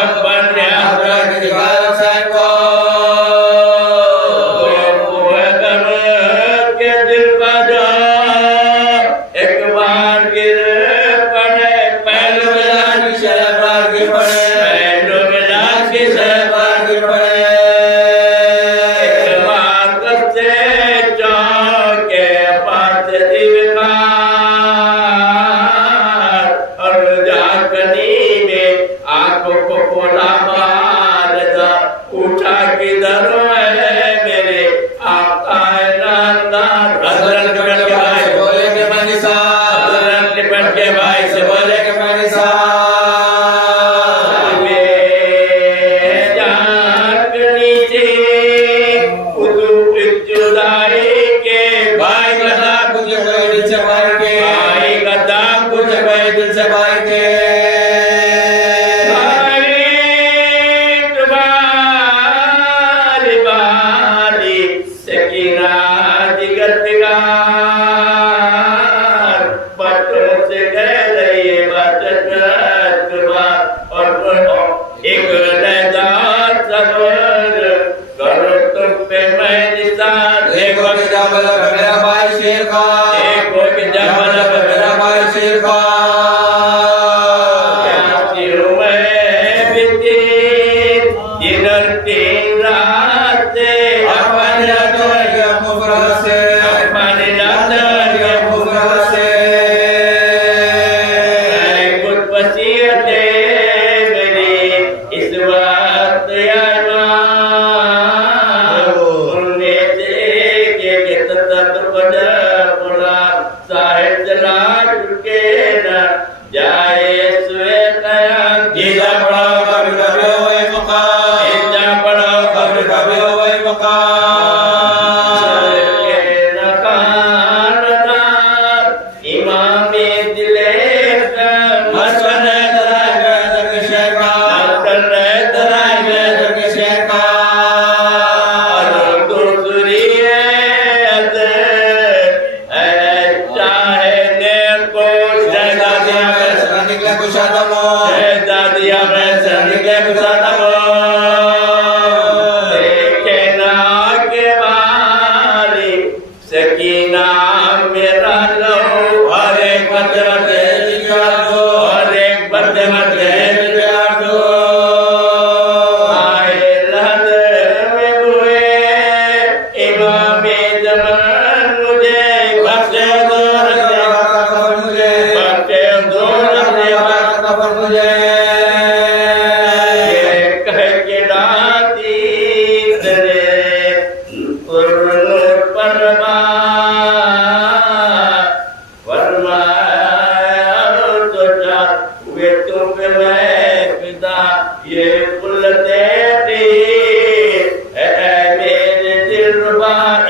Akbar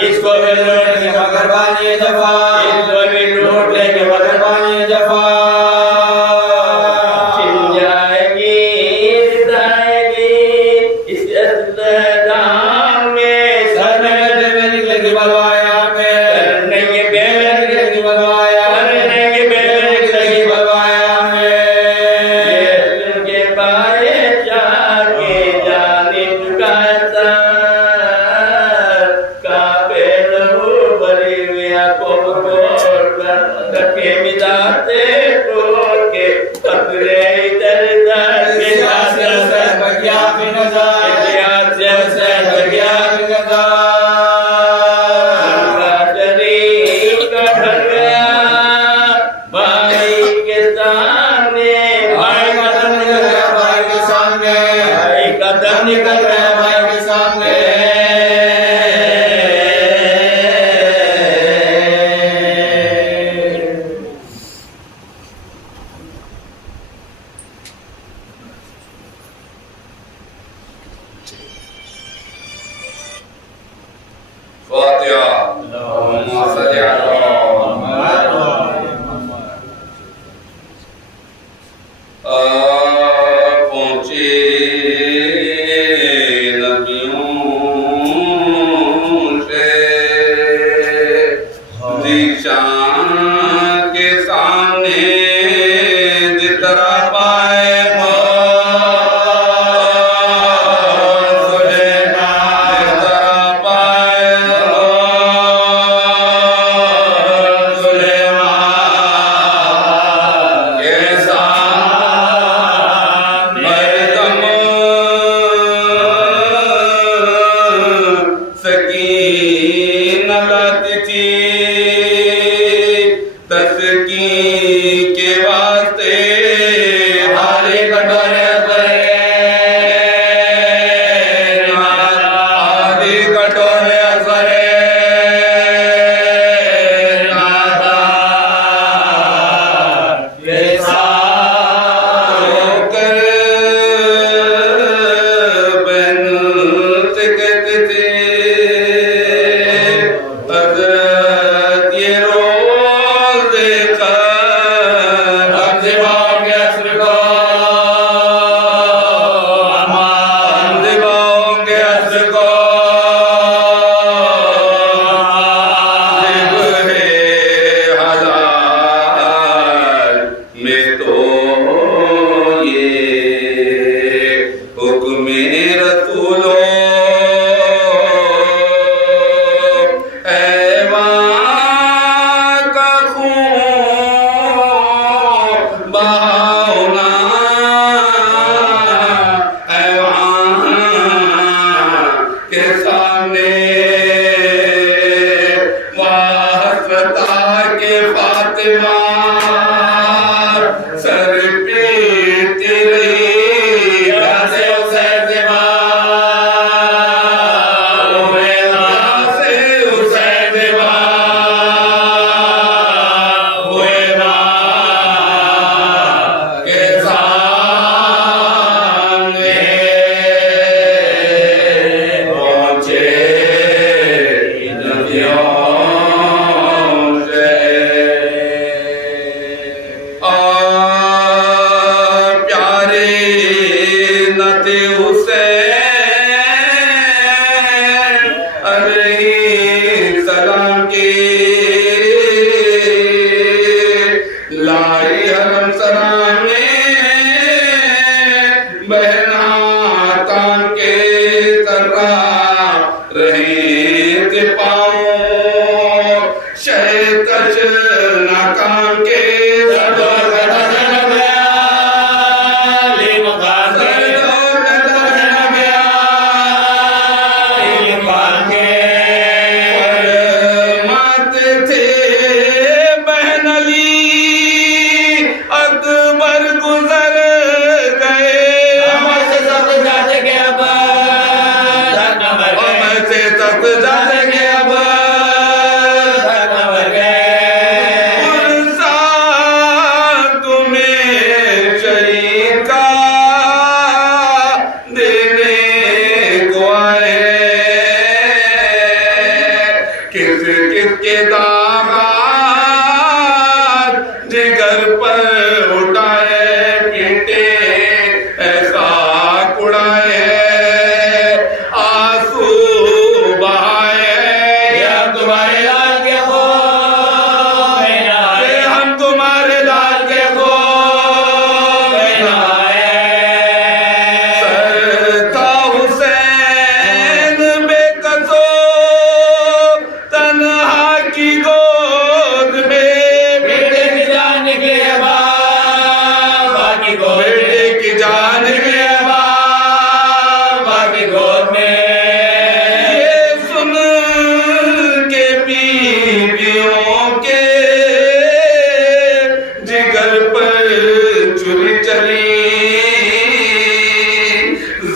इसको भी लूट के मगर बानी दफा, इसको भी लूट लेके मगर बानी दफा। छिन जाएगी जाएगी इस दाम में, सर में निकलेगी बलवाया में, करने के बेल निकलेगी बलवाया, करने के बेल निकलेगी बलवाया में। के बारे जाके जाने चुका के मिलाते तोड़ के पकड़े इधर इधर इतिहास से बगिया की नजर, इतिहास से बगिया की नजर। राजरी का ढल गया भाई के सामने, भाई का दम निकल गया भाई के सामने, भाई का दम निकल गया भाई के सामने।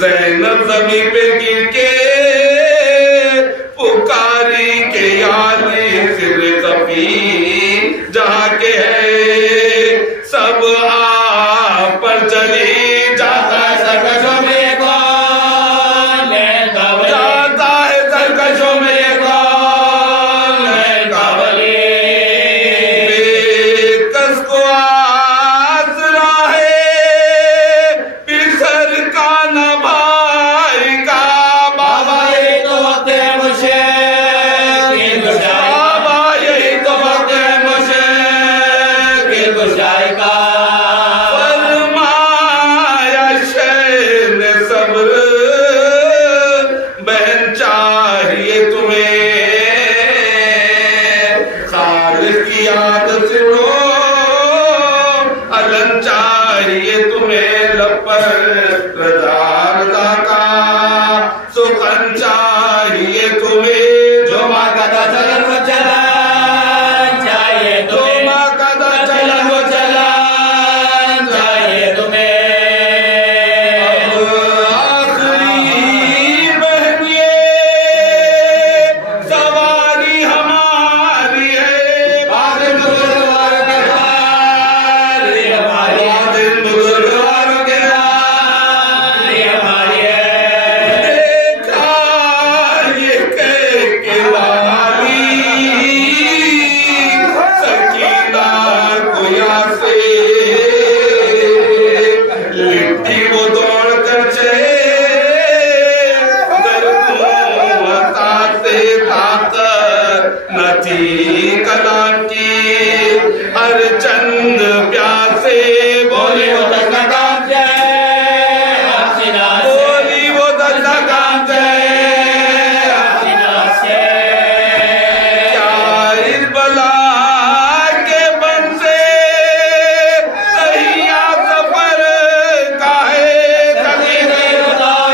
जैनब ज़मीन पे गिर के पुकारी के याली सिर कभी जहाँ के है सब आप पर चली जाता है सरकशों में कौन जाता है सरकशों में कौन बेकस को आसरा है बिखर का न भाई का बाबा यही तो वक्त है मुझे बाबा यही तो वक्त है मुझे का फरमाया शेर ने सब्र बहन चाहिए तुम्हें खालिद की आदत रो अलन चाहिए तुम्हें लपर रजा रजा का सुखन चाहिए तुम्हें जो माँ का चलन वो चला चाहिए जो माँ का चलन वो चला चाहिए तुम्हें आखिरी बहन ये सवारी हमारी है बादल बुजुर्गवार के हारी हमारी बादल बुजुर्गवार के हारी हमारी है देखा ये के लाली सकीना कोया से लिट्टी वो दौड़ कर चले बताते ताकत न थी कलाम की हर चंद प्यासे बोली वो दस काम बोली वो दस काम क्या इस बला के बन से सहिया सफर का है कभी नहीं बताओ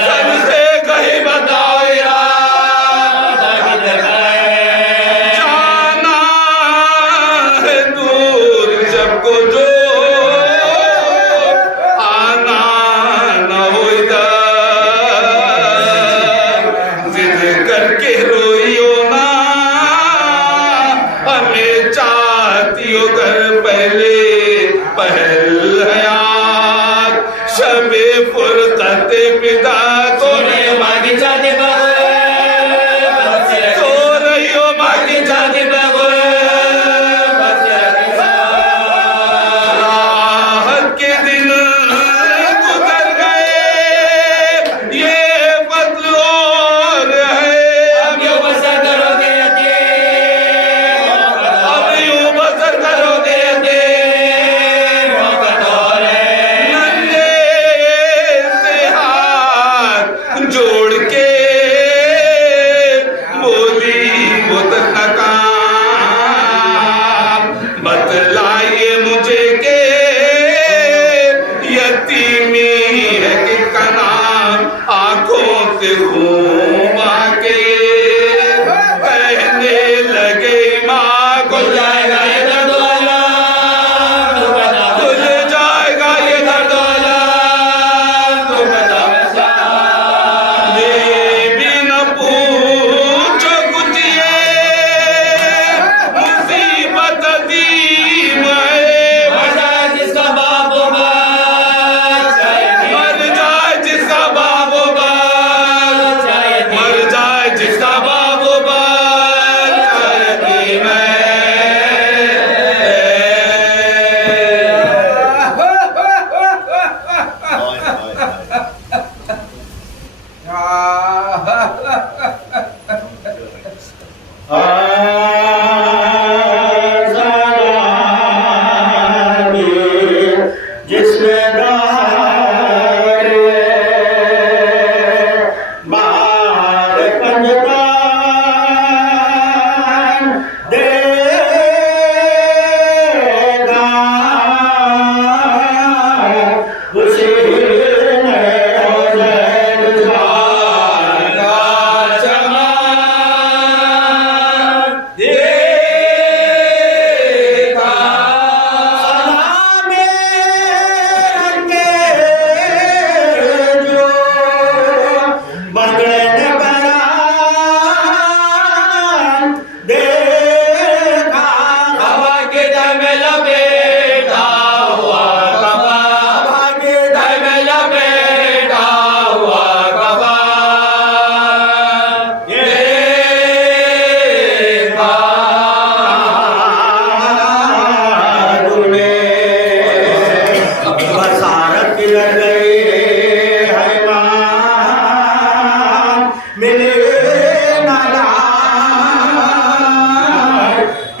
सबसे कहीं बताओ जाना है दूर सबको जो आना न हो इधर जिद करके रोइयो ना हमें चाहती हो घर पहले पहल हयात शबे फुरकत पिता तोने मांगी जाने सो रही हो मांगी जाने राहत के दिन गुजर गए ये फजल और है अब यूं बसर करोगे नन्हे से हाथ जोड़ के बोली वो नकाम बतलाइए मुझे के यतीमी है किसका नाम आंखों से घूम आके कहने लगे माँ को जाएगा ये दर्द वाला खुल जाएगा ये दर्द वाला ये भी न पूछो कुछ ये मुसीबत अजीम है मर जाए जिसका बाप होगा बिगड़ गई है मान, मिले नाला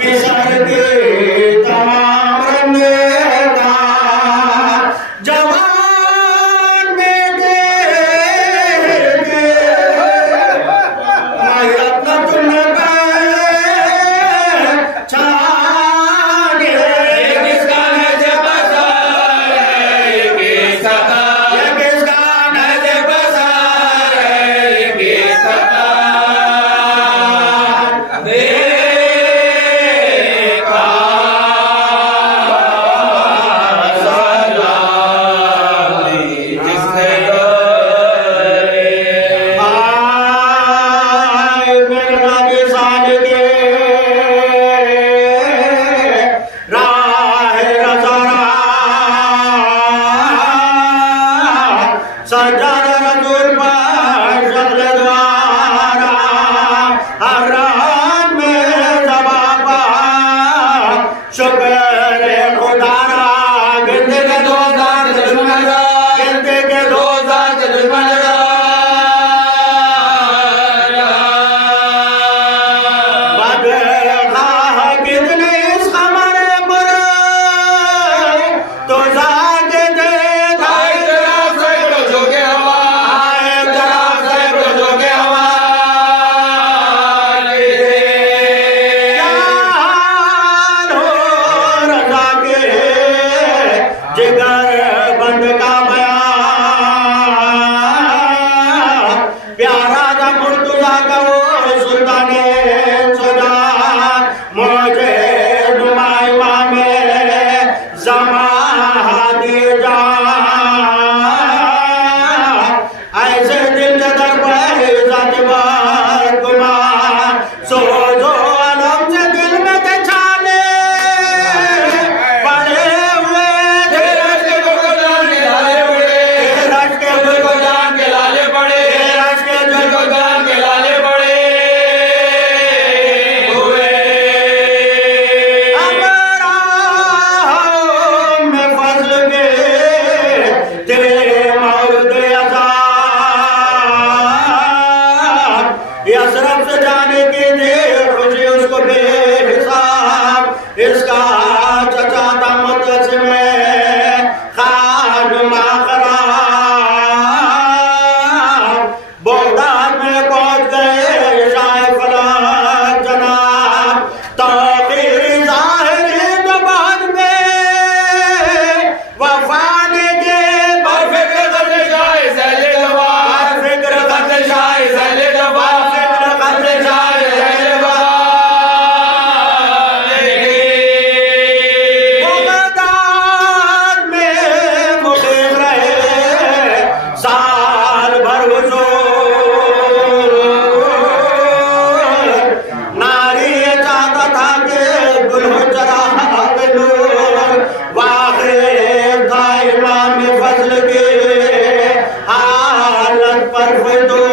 पिसर के तमाम रंगदार जवान बेटे के रत्न तुम छागे किसका नजर बसा है किसका नजर बसा है किसका देखा सलामी जिसने आए मेरा के साथ के राह रज़ारा सजद रसूल पर शक्ल द्वारा हर रात में ज़बाबा शुक्र खुदारा गिनते के दो दांत दुश्मन गिनते के दो दांत दुश्मन बदखाह कितने इस खबर पर तो जाग दे आए जरा से जोगे हवा आए जरा से जोगे हवा क्या हाल हो रज़ा के जिगर बंद का बयान प्यारा था मुर्तज़ा का वो सुल्ताने सदा मुझे नुमाइमा में ज़मा दिए जा ऐसे दिल दर पर ज़ात गुमान सोजो अलम से दिल में थे छाले पड़े हुए थे रश के गुल को जान के लाले पड़े रश के गुल को जान के लाले पड़े रश के गुल को जान के लाले पड़े हुए अमरा में फजल के तेरे मौलद अज़ाब यसरफ से जाने की दे खुशी उसको बेहिसाब इसका चचा था मुद्दस में खान माखराब बगदाद में पहुंच गए शाह फलक जनाब तौकीर ज़ाहिर तो बाद में वफाने के फिक्र करने शाह ज़ैले जवाब फिक्र करने शाह ज़ैले जवाब फिक्र करने शाह ज़ैले बगदाद में मुक़ीम रहे साल भर हुज़ूर नारी ये चाहता था कि गुल हो चला नूर वाक़िफ़ था इमाम फज़ल की हालत पर फितूर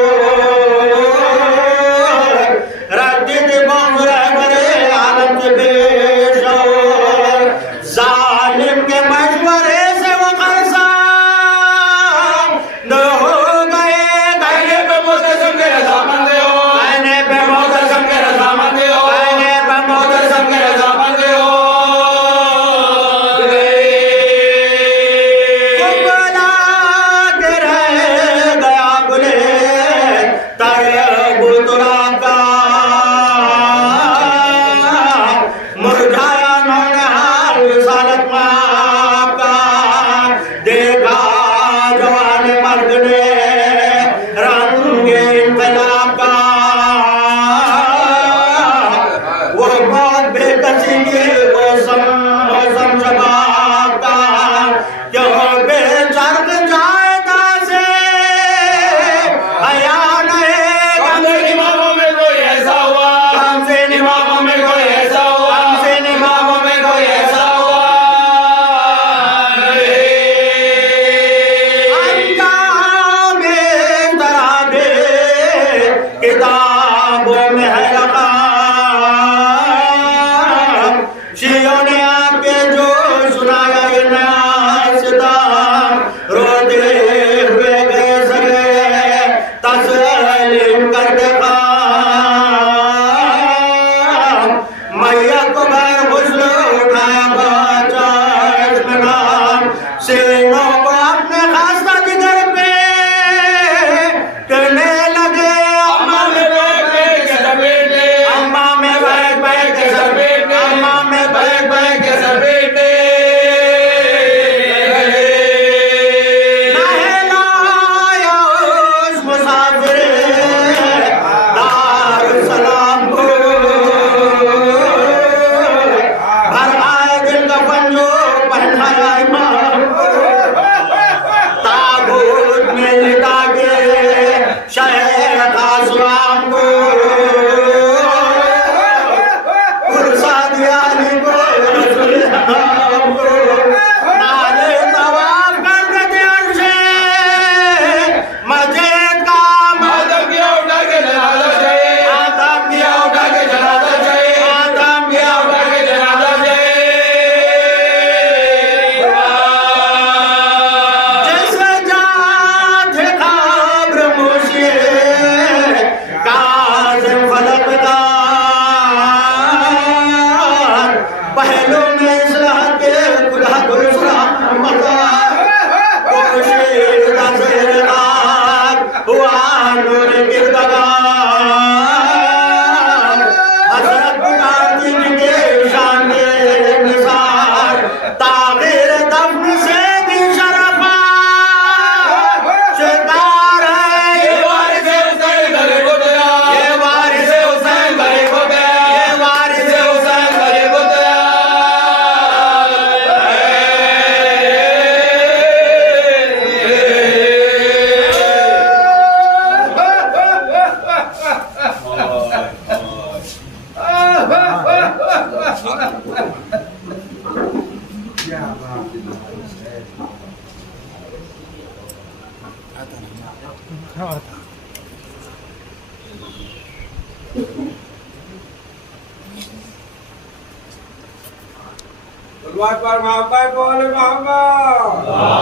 रद्दीद बम रहबरे आलम से बेशऊर ज़ालिम के मशवरे से वो खरसां न हो गए कहने पे मोहतसम के रज़ामंद हो कहने पे मोहतसम के रज़ामंद हो कहने पे मोहतसम के रज़ामंद हो कुबला के रह गया गुले हुआ नूर गिरदगार हजरत कातिल के शान निसार तागिर दफ्न से भी शरफा शिकार है ये वारिस हुसैन गरीब हो गया ये वारिस हुसैन गरीब हो गया ये वारिस हुसैन गरीब हो गया पर मोहब्बत बोले मोहब्बत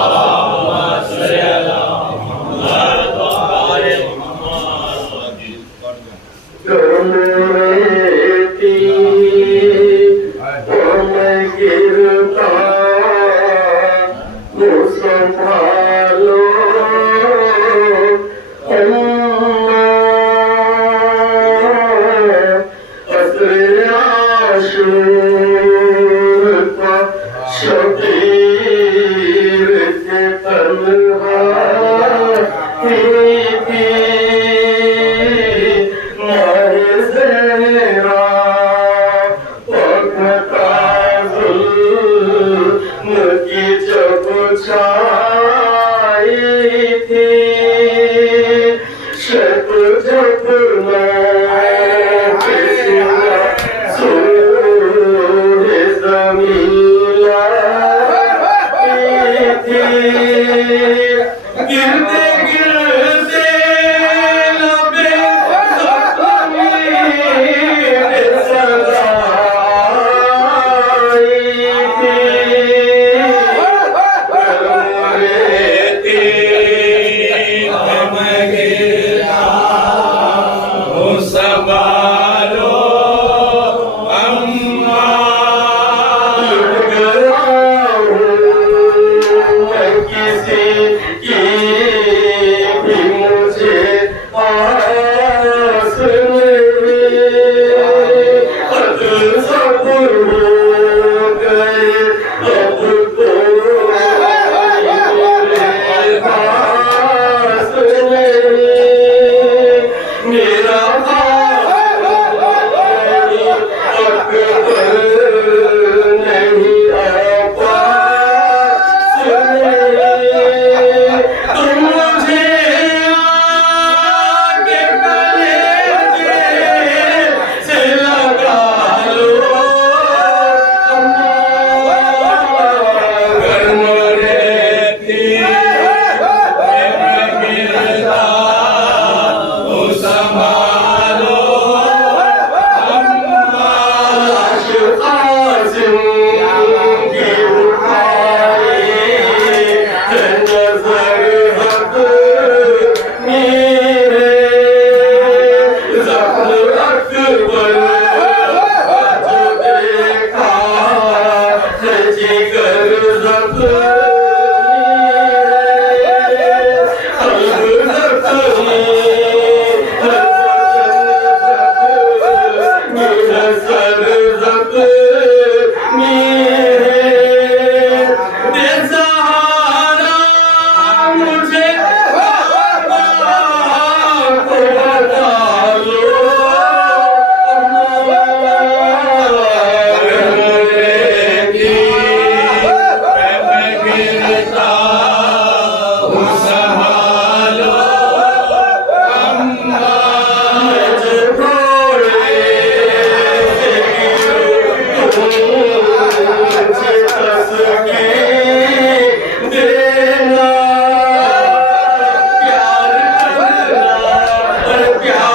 प्यार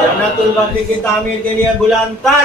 जन्नत बकी की तामीर के लिए बुलंदतर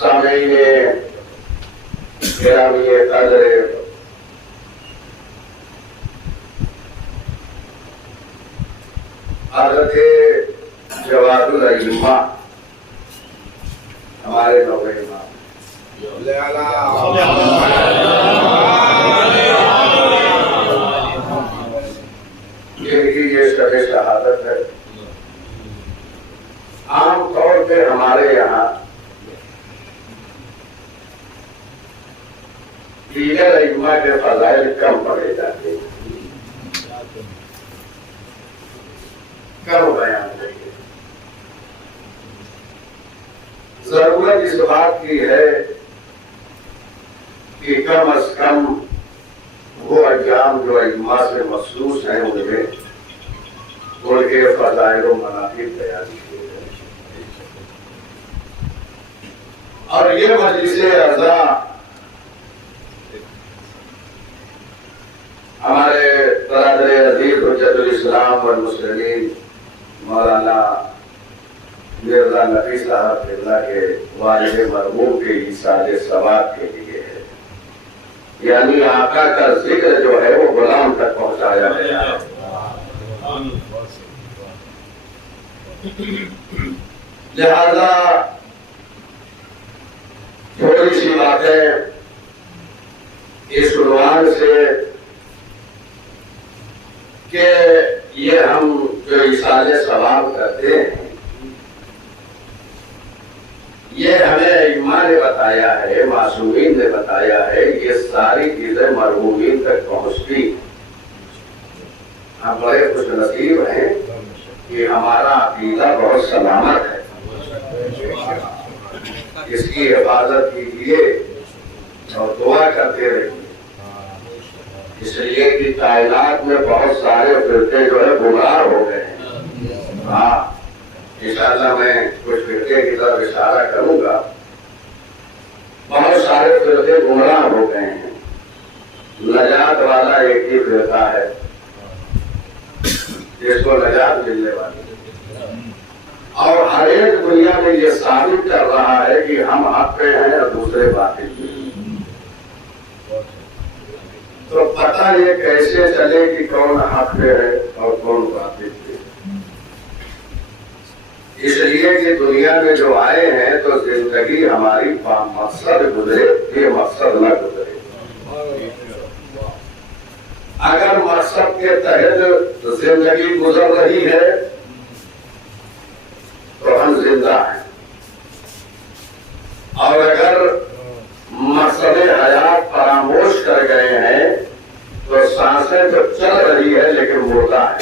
सामईने गिरामी कदर हज़रत जवादुल अइम्मा हमारे नौवे इमाम जिनकी ये शबे शहादत है। आमतौर पे हमारे यहाँ दीगर इम्मा के फजाइल कम पढ़े जाते हैं, कम बयान होते। जरूरत इस बात की है कि कम अज कम वो अज्ञान जो इम्मा से मखसूस हैं उनमें उनके फजाइल मनाकिब बयान किए हैं। और ये मजलिसे अज़ा हमारे बरादर अजीज हुज्जतुल इस्लाम वल मुस्लिमीन मौलाना मिर्जा नबी साहब बिरला के वालिद मरहूम के ईसाले सवाब के लिए है, यानी आका का जिक्र जो है वो गुलाम तक पहुंचाया गया है। लिहाजा थोड़ी सी बातें इस उन्वान से कि ये हम जो इसाले सवाब करते हैं, ये हमें इमाम ने बताया है, मासूमीन ने बताया है, ये सारी चीजें मरहूमीन तक पहुंचती। हम बड़े खुश नसीब हैं कि हमारा अकीदा बहुत सलामत है। इसकी हिफाजत कीजिए और दुआ करते रहिए, इसलिए कि कायनात में बहुत सारे फिरके जो है गुमराह हो गए हैं। हाँ, इंशाअल्लाह मैं कुछ फिरके की तरफ इशारा करूंगा। बहुत सारे फिरके गुमराह हो गए हैं। नजात वाला एक ही फिरका है जिसको नजात मिलने वाली, और हर एक दुनिया में ये साबित कर रहा है कि हम हक पे हैं और दूसरे बातिल पे। तो पता ये कैसे चले कि कौन हक पे है और कौन बातिल पे। इसलिए कि दुनिया में जो आए हैं तो जिंदगी हमारी मकसद गुजरे, ये मकसद न गुजरे। अगर मकसद के तहत जिंदगी गुजर रही है तो हम जिंदा हैं, और अगर मकसद हयात फरामोश कर गए हैं तो सांसें तो चल रही है लेकिन मुर्दा है।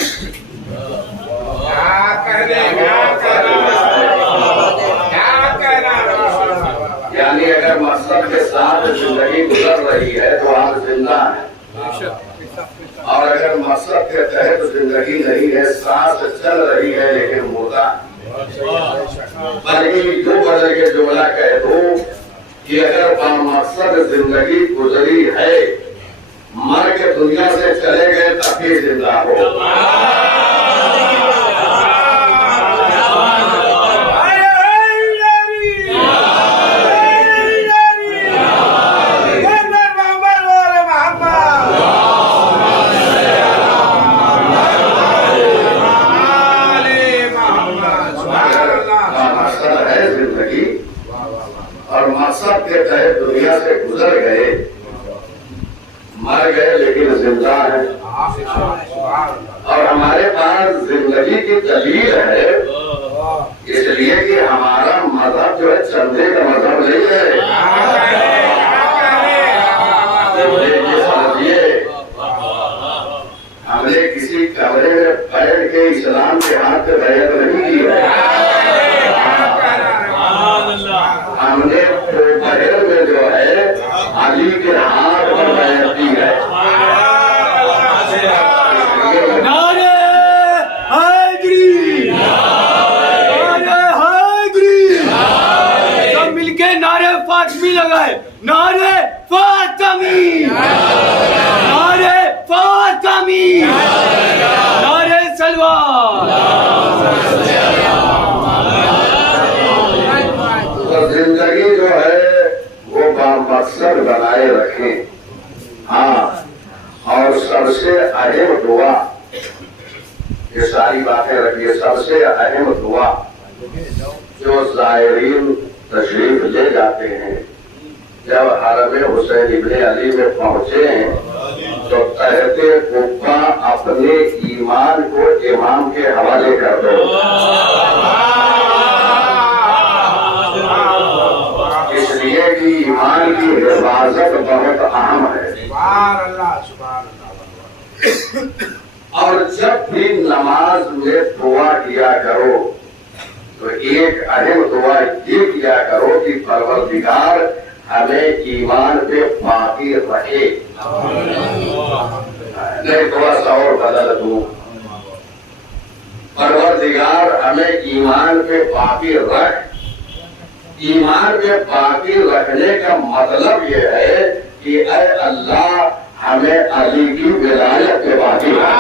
यानी अगर मकसद के साथ जिंदगी गुजर रही है तो आप जिंदा हैं, और अगर मकसद के तहत जिंदगी नहीं है, सांस चल रही है लेकिन मुर्दा है। बल्कि दो बदल के जुमला कह दो कि अगर मकसद जिंदगी गुजरी है, मर के दुनिया से चले गए तब भी जिंदा हो। मकसद के तहत दुनिया से गुजर गए, मर गए लेकिन जिंदा है। और हमारे पास जिंदगी की दलील है, इसलिए कि हमारा मजहब जो है चंदे का मजहब नहीं है। समझिए, हमने किसी कमरे में बैठ के इस्लाम के हाथ पे बैठ नहीं की है, हमने दोपहर में जो है अली के हाथ पर बैठ दी है। नारे हैदरी, नारे हैदरी, सब मिलके नारे फातिमी लगाए। नारे फातिमी, नारे फातिमी, नारे सलवार। जिंदगी जो है वो मकसद बनाए रखें। हाँ, और सबसे अहम दुआ, ये सारी बातें रखिए, सबसे अहम दुआ जो ज़ायरीन तशरीफ ले जाते हैं, जब हरम हुसैन इब्ने अली में पहुंचे तो कहते कुब्बा अपने ईमान को इमाम के हवाले कर दो। इसलिए कि ईमान की हिफाजत बहुत अहम है। और जब भी नमाज में दुआ किया करो तो एक अहम दुआ ये किया करो कि परवरदिगार हमें ईमान पे बाकी रखे। नहीं, थोड़ा सा और बदल दूं, परवरदिगार हमें ईमान पे बाकी रख। ईमान पे बाकी रखने का मतलब ये है कि ऐ अल्लाह हमें अली की विलायत पे बाकी रख।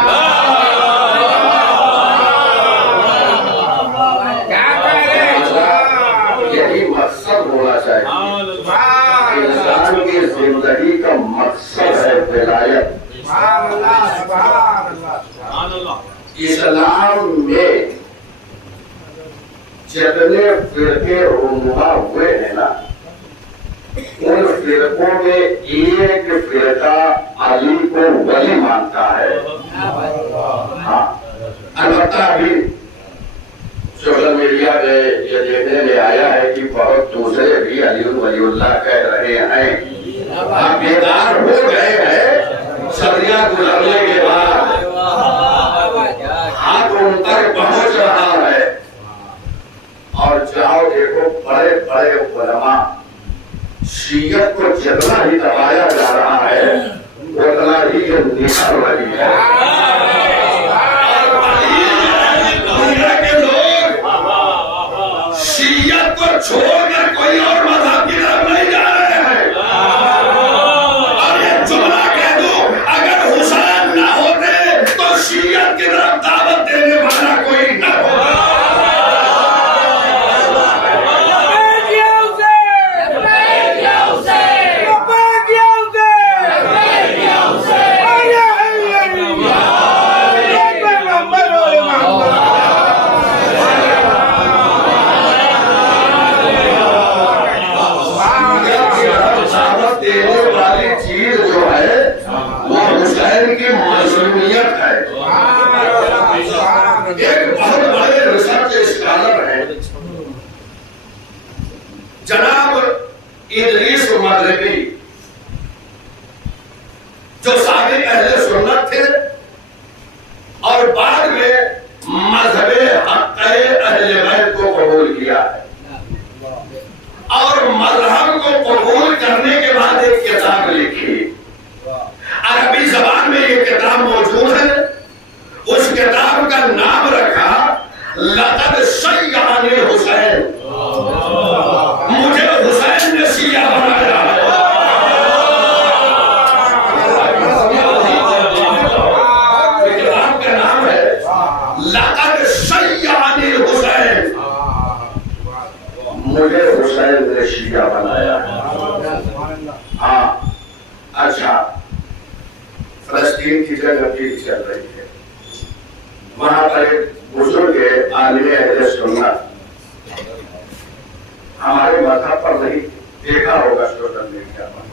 जिंदगी का मकसद है विलायत। सुभान अल्लाह, सुभान अल्लाह, सुभान अल्लाह। इस्लाम में जितने फिरके रुनुमा हुए हैं ना, उन फिरकों में एक फिरका अली को वली मानता है। हाँ, अलबत्ता अभी सोशल मीडिया पे ये देखने में आया है कि बहुत दूसरे भी अली वलीउल्लाह कह रहे हैं। आप बेदार हो गए हैं सदियां गुजरने के बाद, हाथ उन तक पहुंच रहा है। और जाओ देखो बड़े बड़े उलमा शीयत को जितना ही दबाया जा रहा है उतना ही ये निखर रही है। दुनिया के लोग शीयत को छोड़कर कोई और मजहब की तरफ नहीं जा रहे हैं। और ये जुमला कह दो, अगर हुसैन ना होते तो शीयत की तरफ दावत देने वाला कोई न होगा। जनाब इदरीस मगरिबी जो साबिक अहले सुन्नत थे और बाद में मजहबे हक़्क़े अहले बैत को कबूल किया है, और मजहब को कबूल करने के बाद एक किताब लिखी। अरबी जबान में ये किताब मौजूद है। उस किताब का नाम रखा लक़द शय्यअनी हुसैन, मुझे हुसैन ने शिया बनाया है। किताब का नाम है लक़द शय्यअनी हुसैन, मुझे हुसैन ने शिया बनाया है। हाँ, अच्छा, फलस्तीन की जंग अभी चल रही है। वहां पर एक बुजुर्ग आलिम अहले सुन्नत, हमारे मजहब पर नहीं, देखा होगा सोशल मीडिया पर,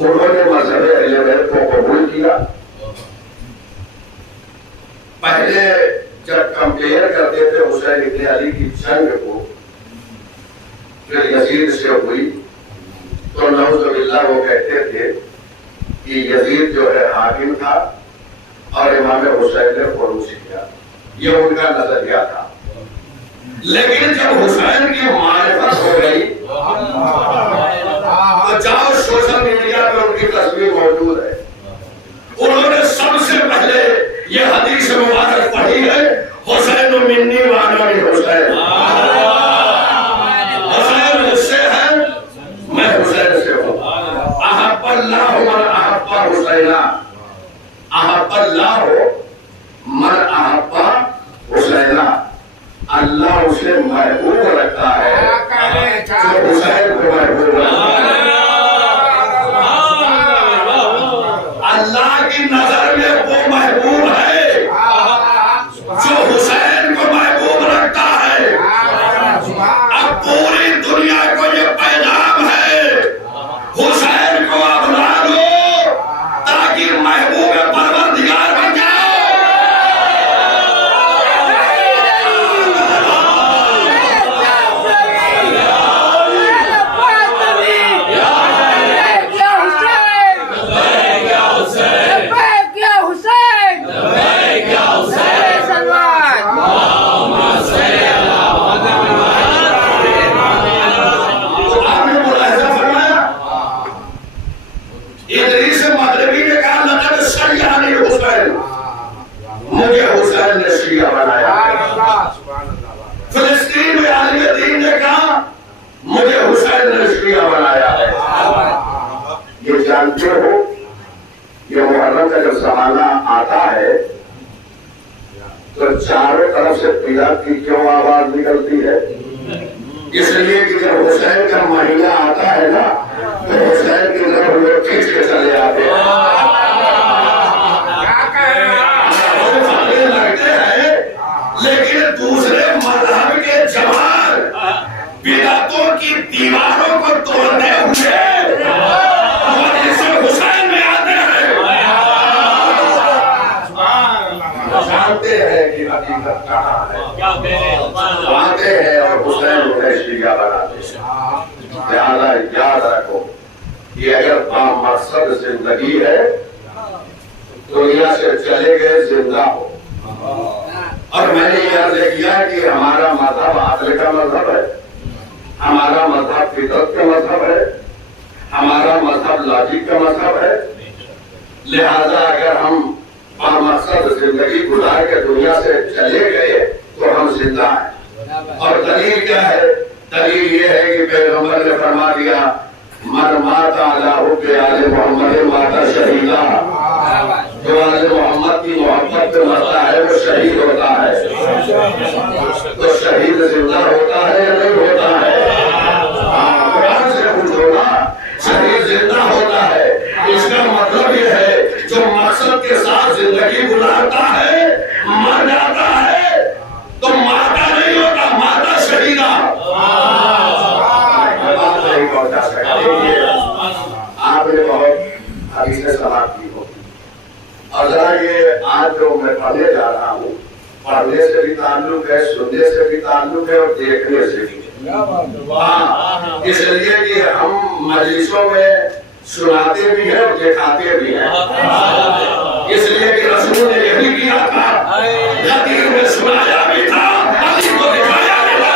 उन्होंने मजहब अहले बैत को कबूल किया। पहले जब कंपेयर करते थे हुसैन इब्न अली की जंग को फिर यजीद से हुई, तो नऊज़ुबिल्लाह वो कहते थे कि यजीद जो है हाकिम था और इमाम हुसैन ने खुरूज किया। ये उनका नजरिया था। लेकिन जब हुसैन की मारिफत हो गई तो जाओ सोशल मीडिया पे उनकी तस्वीर मौजूद है। उन्होंने सबसे पहले ये हदीस मुबारक पढ़ी है, हुसैन मिन्नी व अना मिन हुसैन, हुसैन मुझसे है, मैं हुसैन से हूँ। अहब्बल्लाहु मन अहब्बा हुसैना, अहब्बल्लाहु मन अहब्बा हुसैना, अल्लाह उसे महबूब रखता है जो हुसैन को महबूब रखता है। अल्लाह की नजर में वो महबूब है जो हुसैन को महबूब रखता है। अब पूरी दुनिया को ये पैगाम है, हुसैन को अपना लो ताकि महबूब परवरदिगार बन जाओ। मुझे हुसैन ने शिया बनाया। फिलिस्तीन में आलिम दीन ने कहा मुझे हुसैन ने शिया बनाया है। ये जानते हो, ये मुहर्रम का जब जमाना आता है तो चारों तरफ से बिलात की क्यों आवाज निकलती है? इसलिए कि जब हुसैन का महीना आता है ना तो हुसैन की तरफ लोग खींच के चले आते हैं। क्या कह रहे हैं? फाले लगते हैं, लेकिन दूसरे मजहब के जवान बिदअतों की दीवारों को तोड़ने हुए मजलिस हुसैन में आते हैं। जानते हैं कि हकीकत कहाँ है, आते हैं और हुसैन उन्हें शिया बनाते हैं। लिहाजा याद रखो कि अगर बामकसद जिंदगी है, दुनिया से चले गए जिंदा हो। और मैंने याद किया कि हमारा मजहब आदल का मजहब है, हमारा मजहब फितरत का मजहब है, हमारा मजहब लॉजिक का मजहब है। लिहाजा अगर हम बामकसद जिंदगी गुजार के दुनिया से चले गए तो हम जिंदा हैं। और दलील क्या है? दलील ये है कि पैगंबर ने फरमा दिया, मन माता अला हुब्बे आले मोहम्मद माता शहीदा। जो आले मोहम्मद की मोहब्बत पे मरता है वो शहीद होता है। तो शहीद जिंदा होता है या नहीं होता है? कुरान से पूछो ना, शहीद जिंदा होता है। इसका मतलब ये है जो मकसद के साथ जिंदगी गुजारता है, मर जाता है तो माता नहीं होता, माता शहीदा। बात नहीं पहुंचा सकती। आपने बहुत हदीसें समाप्त की होगी। और जरा ये आज जो मैं पढ़ने जा रहा हूँ, पढ़ने से भी ताल्लुक है, सुनने से भी ताल्लुक है और देखने से भी। हाँ, इसलिए कि हम मजलिसों में सुनाते भी हैं और दिखाते भी हैं। इसलिए कि रसूल ने यही किया था, हदीस में सुनाया भी था, हदीस को दिखाया भी था।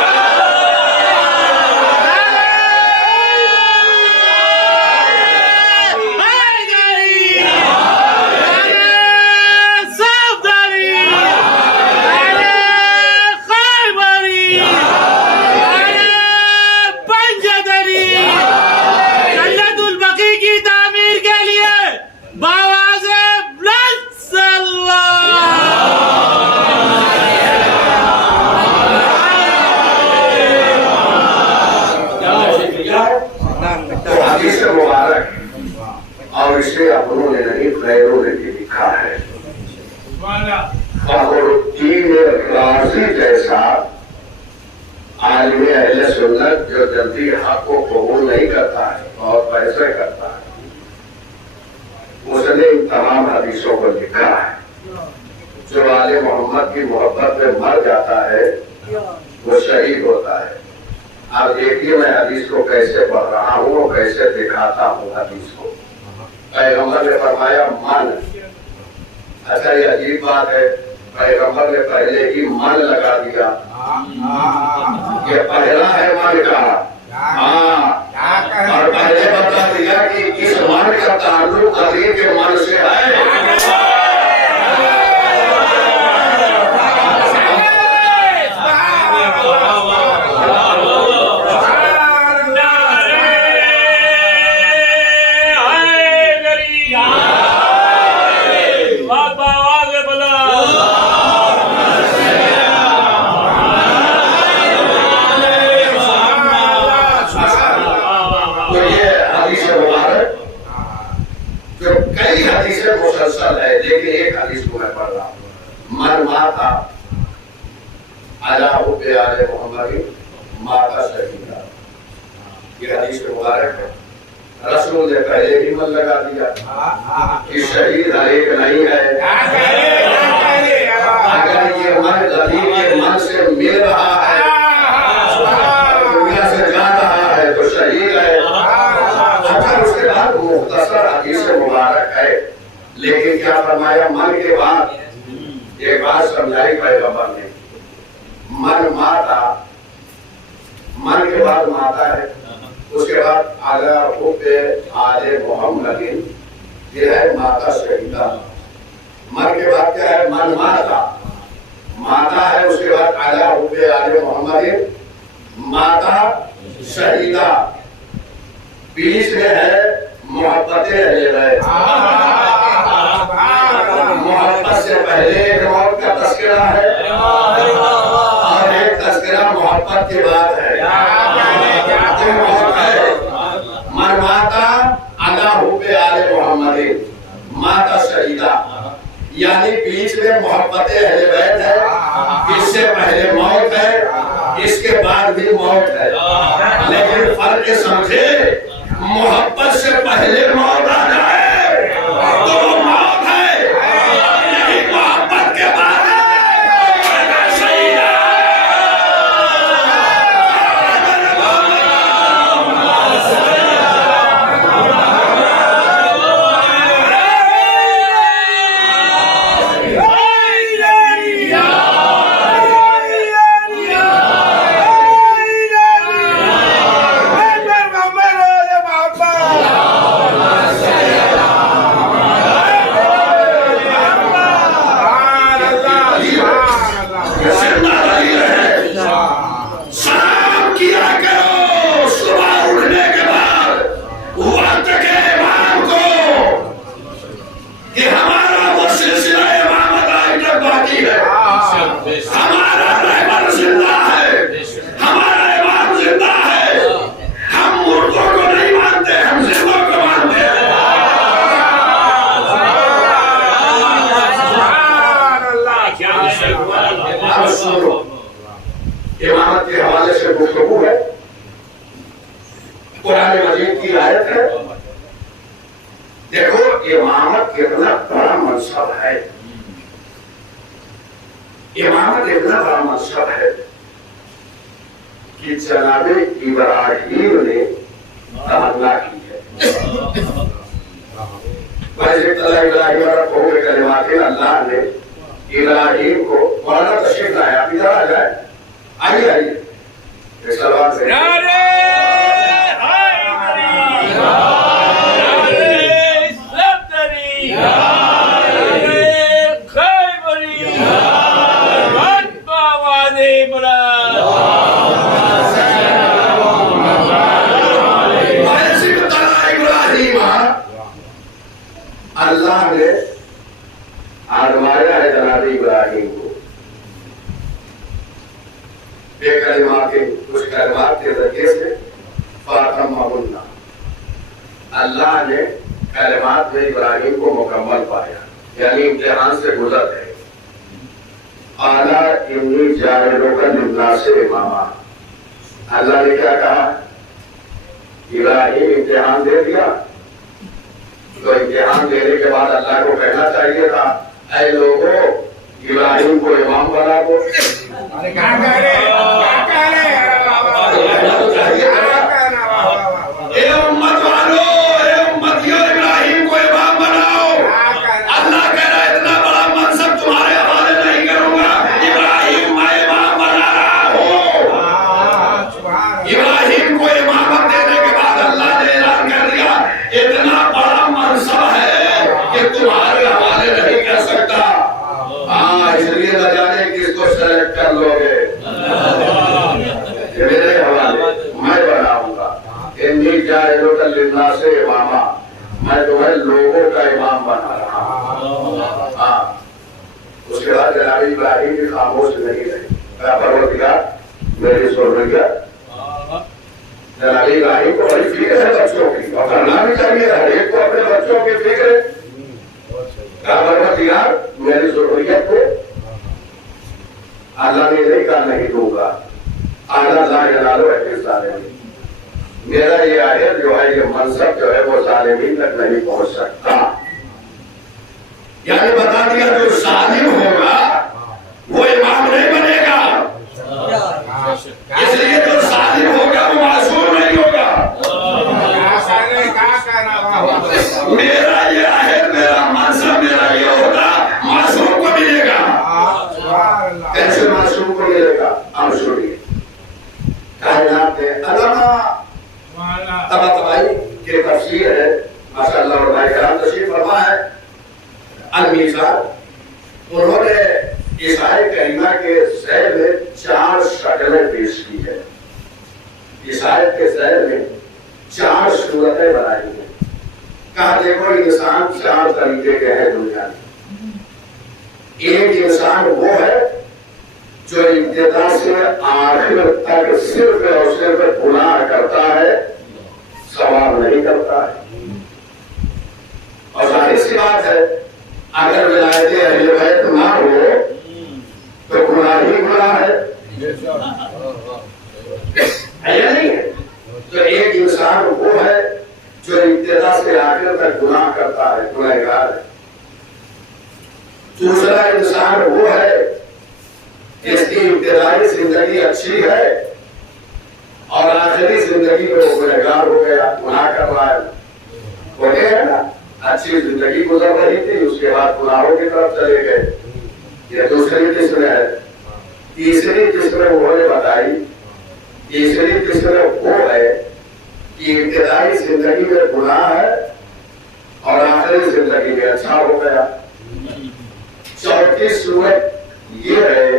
और इसे अपनों ने नहीं, गैरों ने भी लिखा है। फखरुद्दीन राज़ी जैसा आलिम अहले सुन्नत जो जल्दी हक को कबूल नहीं करता है और पैसे करता है, उसने इन तमाम हदीसों को लिखा है। जो आले मोहम्मद की मोहब्बत में मर जाता है वो शहीद होता है। अब देखिए मैं हदीस को कैसे पढ़ रहा हूँ और कैसे दिखाता हूँ हदीस को। पैगंबर ने फरमाया मन। अच्छा ये अजीब बात है, पैगंबर ने पहले ही मन लगा दिया। ये पहला है मन का। हाँ, और पहले बता दिया कि इस मन का ताल्लुक अली के मन से है। मुसलसल है, लेकिन एक हदीस को मैं पढ़ रहा हूँ। मन माता अला हुब्बे आले मोहम्मद माता शहीदा। ये हदीस मुबारक है। रसूल ने पहले ही मन लगा दिया कि शहीद एक नहीं है। अगर ये मन गली के मन से मिल रहा है, दुनिया से जा रहा है तो शहीद है। अच्छा, उसके बाद मुख्तसर हदीस मुबारक है, लेकिन क्या फरमाया? मन के बाद एक बात समझाई पैगंबर ने, मन माता, मन के बाद माता है, उसके बाद अला हुब्बे आले मोहम्मद, ये है माता शहीदा। मन के बाद क्या है? मन माता, माता है, उसके बाद अला हुब्बे आले मोहम्मद माता शहीदा। बीच में है मोहब्बतें अहले बैत। मोहब्बत से पहले एक मौत का तस्करा है और एक तस्करा मोहब्बत के बाद है। मन माता शहीदा, यानी बीच में मोहब्बत अहले बैत है, इससे पहले मौत है, इसके बाद भी मौत है। लेकिन फर्क समझे, मोहब्बत से पहले मौत आ जाए तो वो मौत है, यही मोहब्बत के बाद शहीदा। हमारा रहबर जिंदा है, हमारा इमाम जिंदा है। हम मुर्दों को नहीं मानते, हम जिंदों को मानते हैं। अब सुनो, इमामत के हवाले से गुफ्तगू है, कुरान मजीद की आयत है। देखो इमामत कितना बड़ा मनसब है, इमामत इतना बड़ा मनसब है कि जनाबे इब्राहीम ने तमन्ना की है। अल्लाह ने इब्राहीम को मौलाना तशरीफ लाया, इधर आ जाए, आइए आइए इस सवाल से अल्लाह ने आजमाया है जनाबे इब्राहीम को बेकलिमात के कुछ कलिमात के जरिए से। फातम्माहुन्ना, अल्लाह ने कलिमात में इब्राहीम को मुकम्मल पाया, यानी इम्तिहान से गुजर गए। आला इन्नी जाइलुका लिन्नास इमामा, अल्लाह ने क्या कहा? इब्राहीम इम्तिहान दे दिया, तो इम्तिहान देने के बाद अल्लाह को कहना चाहिए था, ऐ लोगों इब्राहीम को इमाम बना दो। अरे क्या कह रहे ए उम्मत वालों, ए उम्मतियों, इब्राहीम को इमाम बनाओ। अल्लाह कह रहा है इतना बड़ा मनसब तुम्हारे हवाले नहीं करूंगा, इब्राहीम मैं इमाम बना रहा हूँ। इब्राहीम को इमामत देने के बाद अल्लाह ने ऐलान कर दिया इतना बड़ा मनसब है कि तुम्हारे हवाले नहीं कर सकता। हाँ, इसलिए न जाने किसको सेलेक्ट कर लोगे, मेरे हवाले मैं बनाऊंगा। इन्नी जाइलुका लिन्नास इमामा, मैं तुम्हें लोगों का इमाम बना रहा हूँ। हाँ, उसके बाद जनाब इब्राहीम भी खामोश नहीं रहे, परवरदिगार मेरी सुन रही है। जनाब इब्राहीम को बड़ी फिक्र है बच्चों की, और करना भी चाहिए, हर एक को अपने बच्चों की फिक्र है। परवरदिगार मेरी ज़ुर्रियत को अल्लाह ने नहीं कहा नहीं दूंगा, आला ला यनालु अहद ज़ालिमीन। मेरा ये आयत जो है, ये मनसब जो है वो ज़ालिमीन तक नहीं पहुंच सकता। यानी बता दिया जो ज़ालिम होगा वो इमाम नहीं बनेगा, इसलिए जो ज़ालिम होगा वो मासूम नहीं होगा। मेरा ये आयत, मेरा मनसब, मेरा ये होगा, मासूम को मिलेगा। कैसे मासूम को मिलेगा? आप सुनिए, कायनात में अल्लामा तबातबाई के तफसीर है, माशाअल्लाह, और भाई कराम तशरीफ फरमा है अल-मीज़ान। उन्होंने इस आयत करीमा के ज़ैल में 4 शक्लें पेश की है। इस आयत के ज़ैल में 4 सूरतें बनाई हैं। कहा देखो इंसान 4 तरीके के हैं दुनिया में। एक इंसान वो है जो इब्तिदा से आखिर तक सिर्फ और सिर्फ गुनाह करता है, सवाब नहीं करता है। और जाहिर सी बात है अगर विलायते अहले बैत ना हो तो गुनाह ही गुनाह है या नहीं है? तो एक इंसान वो है जो इब्तिदा से आखिर तक गुनाह करता है, गुनहगार है। दूसरा इंसान वो है जिसकी इब्तिदाई जिंदगी अच्छी है और आखिरी जिंदगी में वो गुनहगार हो गया, गुनाह कर रहा है। होते हैं ना, अच्छी जिंदगी गुजर रही थी, उसके बाद गुनाहों की तरफ चले गए। ये दूसरी किस्म है। तीसरी किस्म उन्होंने बताई, तीसरी किस्म वो है कि इब्तिदाई जिंदगी में गुनाह है और आखिरी जिंदगी में अच्छा हो गया। चौथी सूरत ये है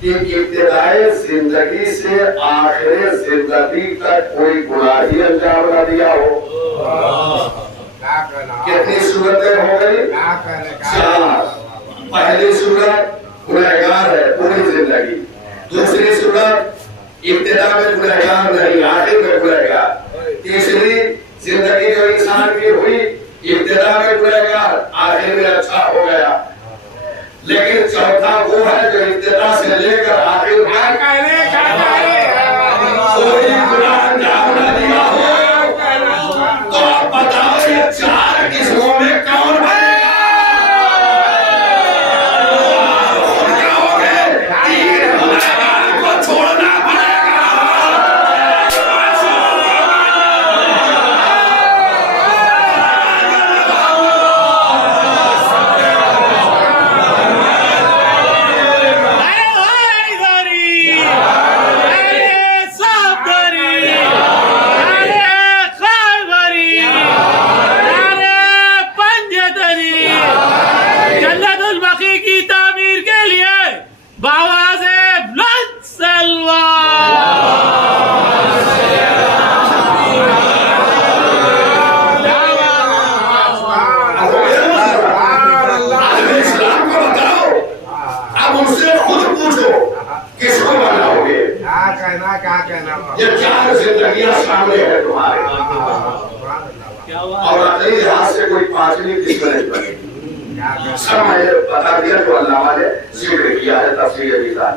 कि इब्तिदाई जिंदगी से आखिरी जिंदगी तक कोई गुनाह ही अंजाम न दिया हो। कितनी सूरतें हो गई? चार। पहली सूरत गुनहगार है पूरी जिंदगी। दूसरी सूरत इब्तिदा में गुनहगार नहीं, आखिर में गुनहगार। तीसरी जिंदगी जो इंसान की हुई इब्तिदा में गुनहगार, आखिर में अच्छा हो गया। लेकिन चौथा वो है जो इब्तिदा से लेकर आखिर में कोई गुनाह अंजाम न दिया हो। तो आप बताओ ये चार किस्मों में कौन बनेगा? तीन गुनहगार को छोड़ना पड़ेगा। ये चार जिंदगियां सामने है तुम्हारे और अपने लिहाज से कोई पांचवी किस्म नहीं बनेगी। सब मैंने बता दिया जो अल्लाह ने जिक्र किया है तफसीर मिजान।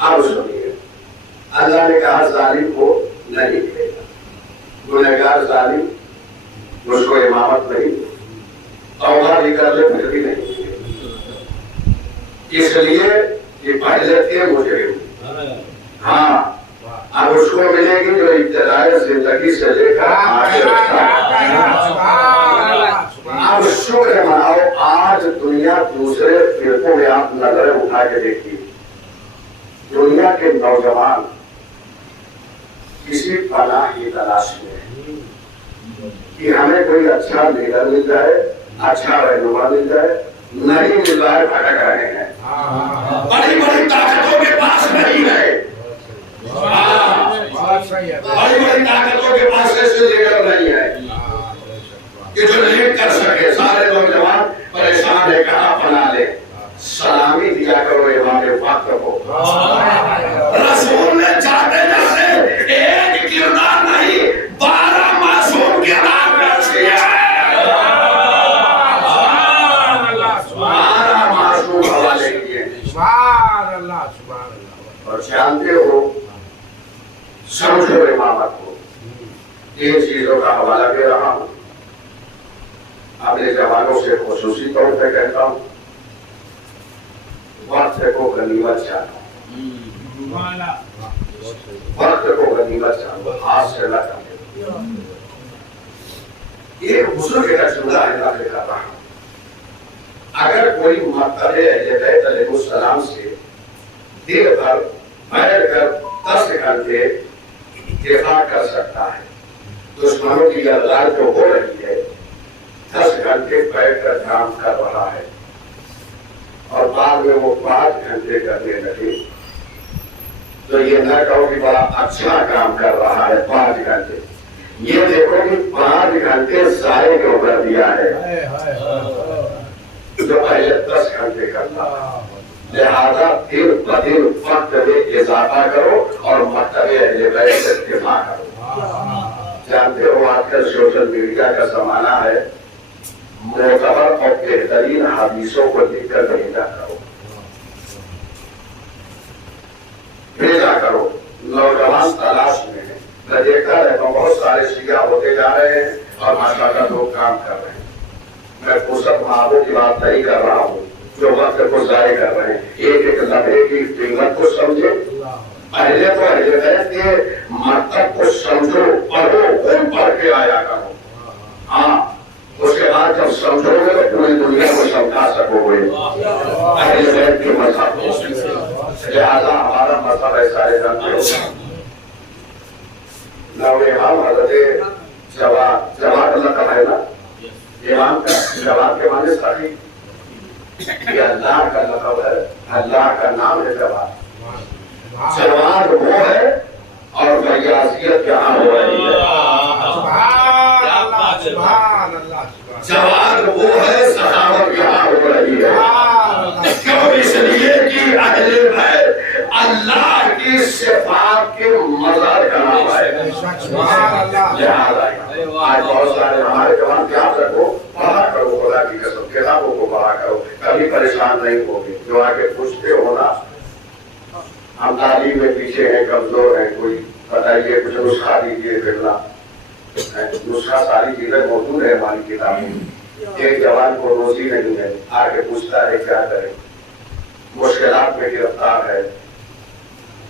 अब सुनिए, अल्लाह ने कहा जालिम को नहीं मिलेगा, गुनहगार जालिम उसको इमामत नहीं, तौबा भी कर ले फिर भी नहीं मिलेगी। इसलिए कि पहले थे मुजरिम, हाँ अब उसको मिलेगी जो इब्तिदाई जिंदगी से लेकर आखिर तक। अब शुक्र मनाओ, आज दुनिया दूसरे फिरकों में आप नजरें उठा के देखिए, दुनिया के नौजवान किसी पनाह की तलाश में है कि हमें कोई अच्छा लीडर मिल जाए, अच्छा रहनुमा मिल जाए, नहीं मिल रहा है, भटक रहे हैं। बड़ी बड़ी ताकतों के पास नहीं है, बड़ी बड़ी ताकतों के पास ऐसे लीडर नहीं है कि जो लीड कर सके। सारे नौजवान परेशान है, कहाँ बना ले। सलामी दिया करो इमाम वक्त को। रसूल ने जाते जाते एक किरदार नहीं 12 मासूम किरदार पेश किया है। 12 मासूम हवाले किए। और जानते हो, समझो इमामत को, 3 चीजों का हवाला दे रहा हूं, अपने जवानों से खुसूसी तौर पर कहता हूं, वक्त को गनीमत जानो, वक्त को गनीमत जानो, हाथ से न करने। एक बुजुर्ग का जुमला है नकल कर रहा हूं, अगर कोई मर्तबे अहले बैत अलैहिस्सलाम से दिन भर बैठकर 10 घंटे दिफा कर सकता है, दुश्मनों की लड़ाई जो हो रही है 10 घंटे बैठकर काम कर रहा है और बाद में वो 5 घंटे करने लगे, तो ये न कहो कि बड़ा अच्छा काम कर रहा है 5 घंटे, ये देखो कि 5 घंटे जाए क्यों कर दिया है जो पहले 10 घंटे करता था। लिहाजा दिन ब दिन वक्त में इजाफा करो और मर्तबे अहले बैत से इत्तिबा करो। जानते हो आजकल सोशल मीडिया का जमाना है, मोतबर और बेहतरीन हदीसों को लिखकर भेजा करो, भेजा करो। नौजवान तलाश में है। मैं देखता रहता हूँ बहुत सारे शिया होते जा रहे हैं और माशाल्लाह लोग काम कर रहे हैं। मैं फुर्सत मांगो की बात नहीं कर रहा हूँ जो वक्त को जाय कर रहे हैं। एक एक लम्हे की कीमत को समझे। पहले तो हिदायत के मतलब को समझो, पढ़ो, खूब पढ़ के आया करो। हाँ, उसके बाद जब समझोगे तो पूरी दुनिया को समझा सकोगे हिदायत के मजहब को। लिहाजा हमारा मजहब है सारे रंग इमाम हजरत जवाब अल्लाह है ना, इमाम का जवाब के माने सही, ये अल्लाह का लक़ब है, अल्लाह का नाम है जवाब। जवाब वो है और फयाजियत क्या हो रही है। जवाब वो है, सखावत क्या हो रही है। क्यों? इसलिए कि अहले बैत अल्लाह की सिफात के मज़हर का नाम है। आज बहुत सारे हमारे जवान क्या रखो, पढ़ा करो, खुदा की कसम किताबों को पढ़ा करो, कभी परेशान नहीं होगी। जो आके पूछते हो ना, हम तालीम में पीछे हैं, कमजोर हैं, कोई बताइए, कुछ नुस्खा दीजिए, फिरना नुस्खा सारी चीजें मौजूद है हमारी किताबों में। एक जवान को रोजी नहीं है, आके पूछता है क्या करे, मुश्किलात में गिरफ्तार है,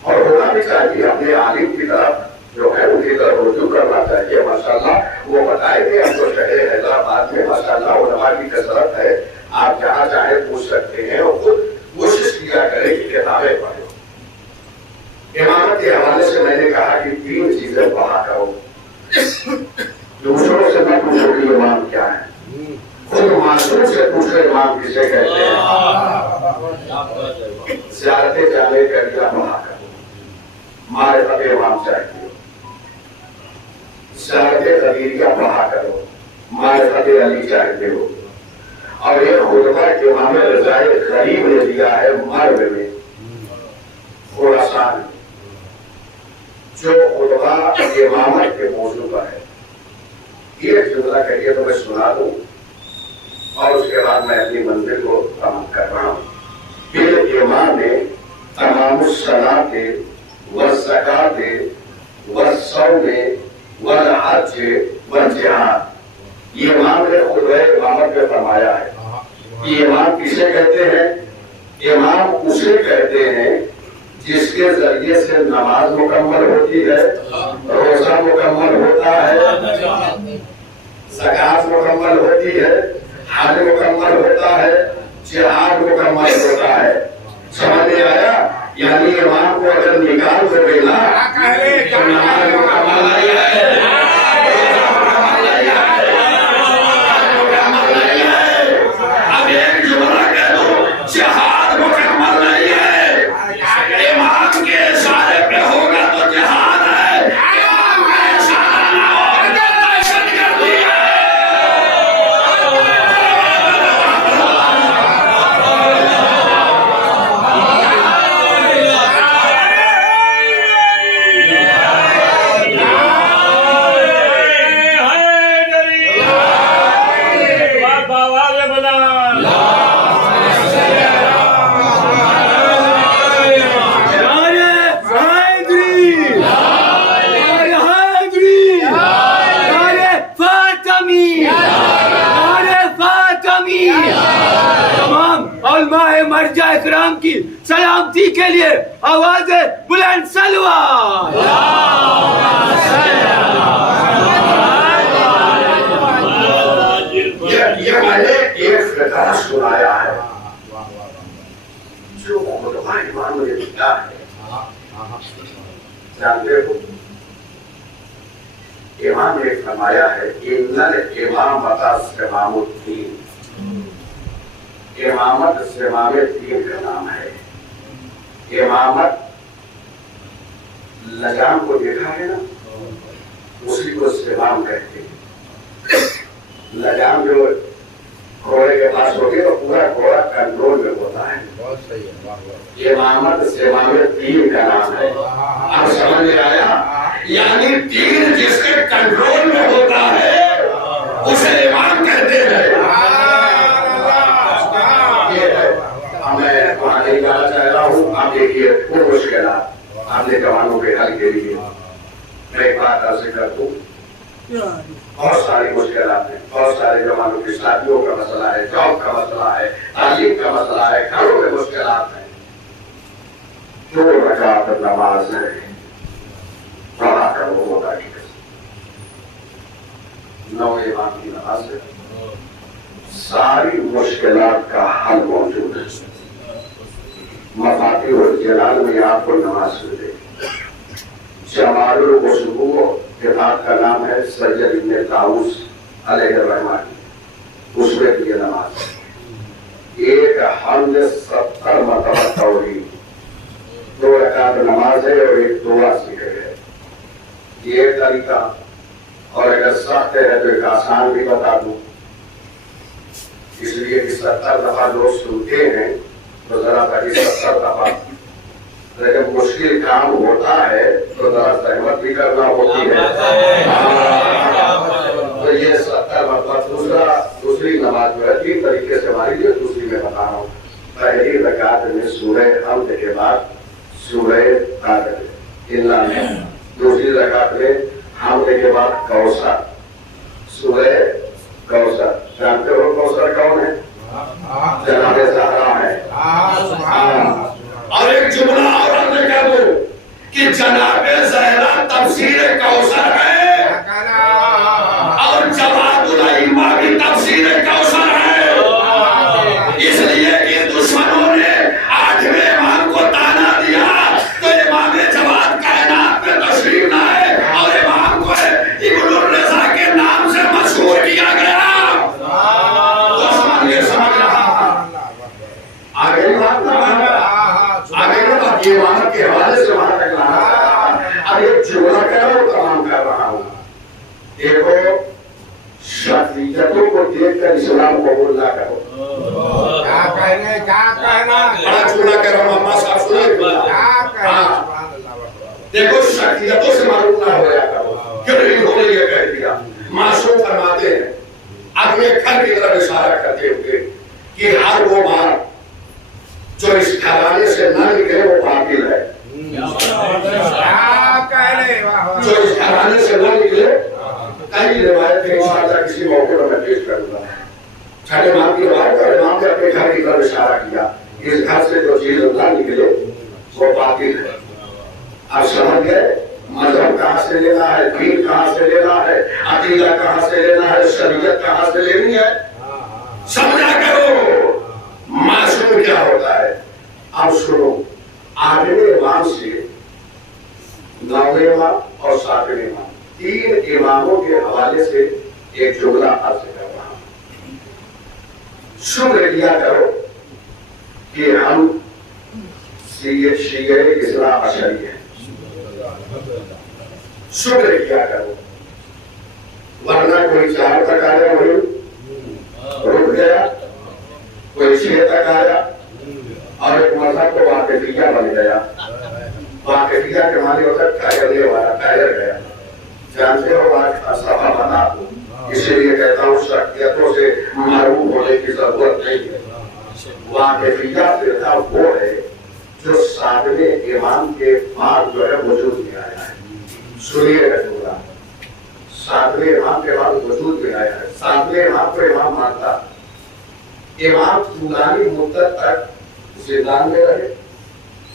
और होना भी चाहिए अपने आलिम की तरफ जो है उनकी तरफ रुजू करना चाहिए। माशाल्लाह वो बताएंगे, हम तो शहर हैदराबाद में माशाल्लाह उलमा की कसरत है, आप जहाँ चाहे पूछ सकते हैं और खुद कोशिश किया करें कि किताबें पढ़े। इमामत के हवाले से मैंने कहा कि 3 चीजें पढ़ा करो। दूसरों से मत पूछो कि इमाम क्या है, खुद मासूम से पूछो इमाम किसे कहते हैं। ज़ियारत जाने का लिया पढ़ा करो, मारिफत इमाम चाहिए। ज़ियारत ग़दीरिया पढ़ा करो, मारिफत अली चाहिए हो। और ये खुतबा इमाम रज़ाए गरीब ने दिया है मर्व में, खुरासान, जो खुतबा इमामत के मौजू पर है। ये जुमला कहिए तो मैं सुना दूं और उसके बाद मैं अपनी मंजिल को तमाम कर रहा हूँ। फिर इमाम ने तमाम सलाते व ज़काते व सौमे व हज व जिहाद, ये इमाम ने खुतबा इमामत में फरमाया है। ये इमाम किसे कहते हैं? इमाम उसे कहते हैं जिसके जरिए से नमाज मुकम्मल होती है, रोजा मुकम्मल होता है, ज़कात मुकम्मल होती है, हज मुकम्मल होता है, जिहाद मुकम्मल होता है। समझ में आया? यानी इमाम को अगर निकाल दो बेला तो नमाज मुकम्मल नहीं है, रोजा मुकम्मल नहीं है। अब एक जुमला कह दो, जिहाद मुकम्मल नहीं है। इमाम के इशारे पे होगा तो जिहाद है, इमाम का इशारा ना हो तो दहशत गर्दी है। मर्जा इकराम की सलामती के लिए आवाज़े बुलंद सलवात। ये मैंने एक फिक्र सुनाया है जो खुतबा इमाम ने दिया है। जानते हो, इमाम ने फरमाया है इन्नल इमामता इमामुद्दीन, इमामत इमामे दीन का नाम है। इमामत लगाम को देखा है ना, उसी को इमाम कहते हैं। लगाम जो घोड़े के पास होती है तो पूरा घोड़ा कंट्रोल में होता है। इमामत इमामे दीन का नाम है। आप समझ में आया? यानी दीन जिसके कंट्रोल में होता है उसे इमाम कहते हैं। देखिए वो मुश्किलात अपने जवानों के हल के लिए मैं एक बात अर्ज कर दूं, बहुत सारी मुश्किलात हैं, बहुत सारे जवानों की शादियों का मसला है, जॉब का मसला है, तालीम का मसला है, घरों में मुश्किलात हैं। 2 रकात नमाज है पढ़ा कर वो होता है 9 इमाम की नमाज है, सारी मुश्किलात का हल मौजूद है। मफातिहुल जलाल में आपको नमाज मिलेगी। जमालुल खुशबू किताब का नाम है सैयद इब्न ताऊस अलैहिर्रहमान, उसमें भी ये नमाज है। एक हमद 70 मरतबा तौहीद, 2 रकात नमाज है और एक दुआ सीखे गए। ये तरीका, और अगर सख्त है तो एक आसान भी बता दूं, इसलिए कि 70 दफा लोग सुनते हैं तो जरा ताकि 70 दफा, लेकिन मुश्किल काम होता है तो जरा सहमत भी करना होती है। तो ये 70 मतलब दूसरी नमाज जो है 3 तरीके से हमारी जो दूसरी में बता रहा हूँ। पहली रकात में सूरह हमद के बाद सूरह कादर इल्ला में, दूसरी रकात में हमद के बाद कौसर, सूरह कौसर। जानते हो कौसर कौन है? जनाबे ज़हरा है। और एक जुमला और हमने कह दो कि जनाबे ज़हरा तफसीर कौसर है और जवादुल अइम्मा भी तफसीर कौसर है। इसलिए कि दुश्मनों ने 8वें इमाम को ताना दिया तो इमाम जवाद कायनात में तशरीफ लाए और इमाम को इब्नुर रज़ा के नाम से मशहूर किया गया। दुश्मन ये समझ रहा आगे ईमान के हवाले से वहां तक लाना। अब एक जुमला कह रहा हूं, तमाम कर रहा हूं। देखो, शख्सियतों को देखकर इस्लाम कबूल ना करो। क्या कहना बड़ा जुमला कह रहा हूं, अम्मा साहब सुनिए। देखो, शख्सियतों से मालूम ना हो जाता हो, क्यों इन्होंने ये कह दिया। मासूम फरमाते हैं अपने घर की तरफ इशारा करते हुए कि हर वो बात जो इस घराने से न निकले वो बातिल है। जो इस घराने से न निकले, कई रिवायत है, इंशाअल्लाह किसी मौके पर मैं पेश करूंगा। छठे इमाम की रिवायत और इमाम ने अपने घर की तरफ इशारा किया, इस घर से जो चीज न निकले वो बातिल है। अब समझ गए मजहब कहाँ से लेना है, दीन कहाँ से लेना है, अकीदा कहाँ से लेना है, शरीयत कहाँ से लेनी है, समझा करो। मासूम क्या होता है? अब सुनो, 8वें इमाम से 9वें इमाम और 7वें इमाम, 3 इमामों के हवाले से एक जुमला अर्ज कर रहा हूं। शुक्र किया करो कि हम शिये इस्लाह अशरी है। शुक्र किया करो, वरना कोई 4 तक आया वही रुक गया, कोई 6 तक आया और एक मजहब को वाकफिया बन गया। वाकफिया के माने होता है ठहरने वाला, ठहर गया। जानते हो आज सभा बना दो, इसीलिए कहता हूँ शख्सियतों से महरूम होने की जरूरत नहीं है। वाकफिया फिरका वो है जो 7वें इमाम के बाद जो है वजूद में आया है। सुनिए रसूला, 7वें इमाम के बाद वजूद में आया है। 7वें इमाम को इमाम मानता, इमाम पुरानी मुद्दत तक जिंदान में रहे।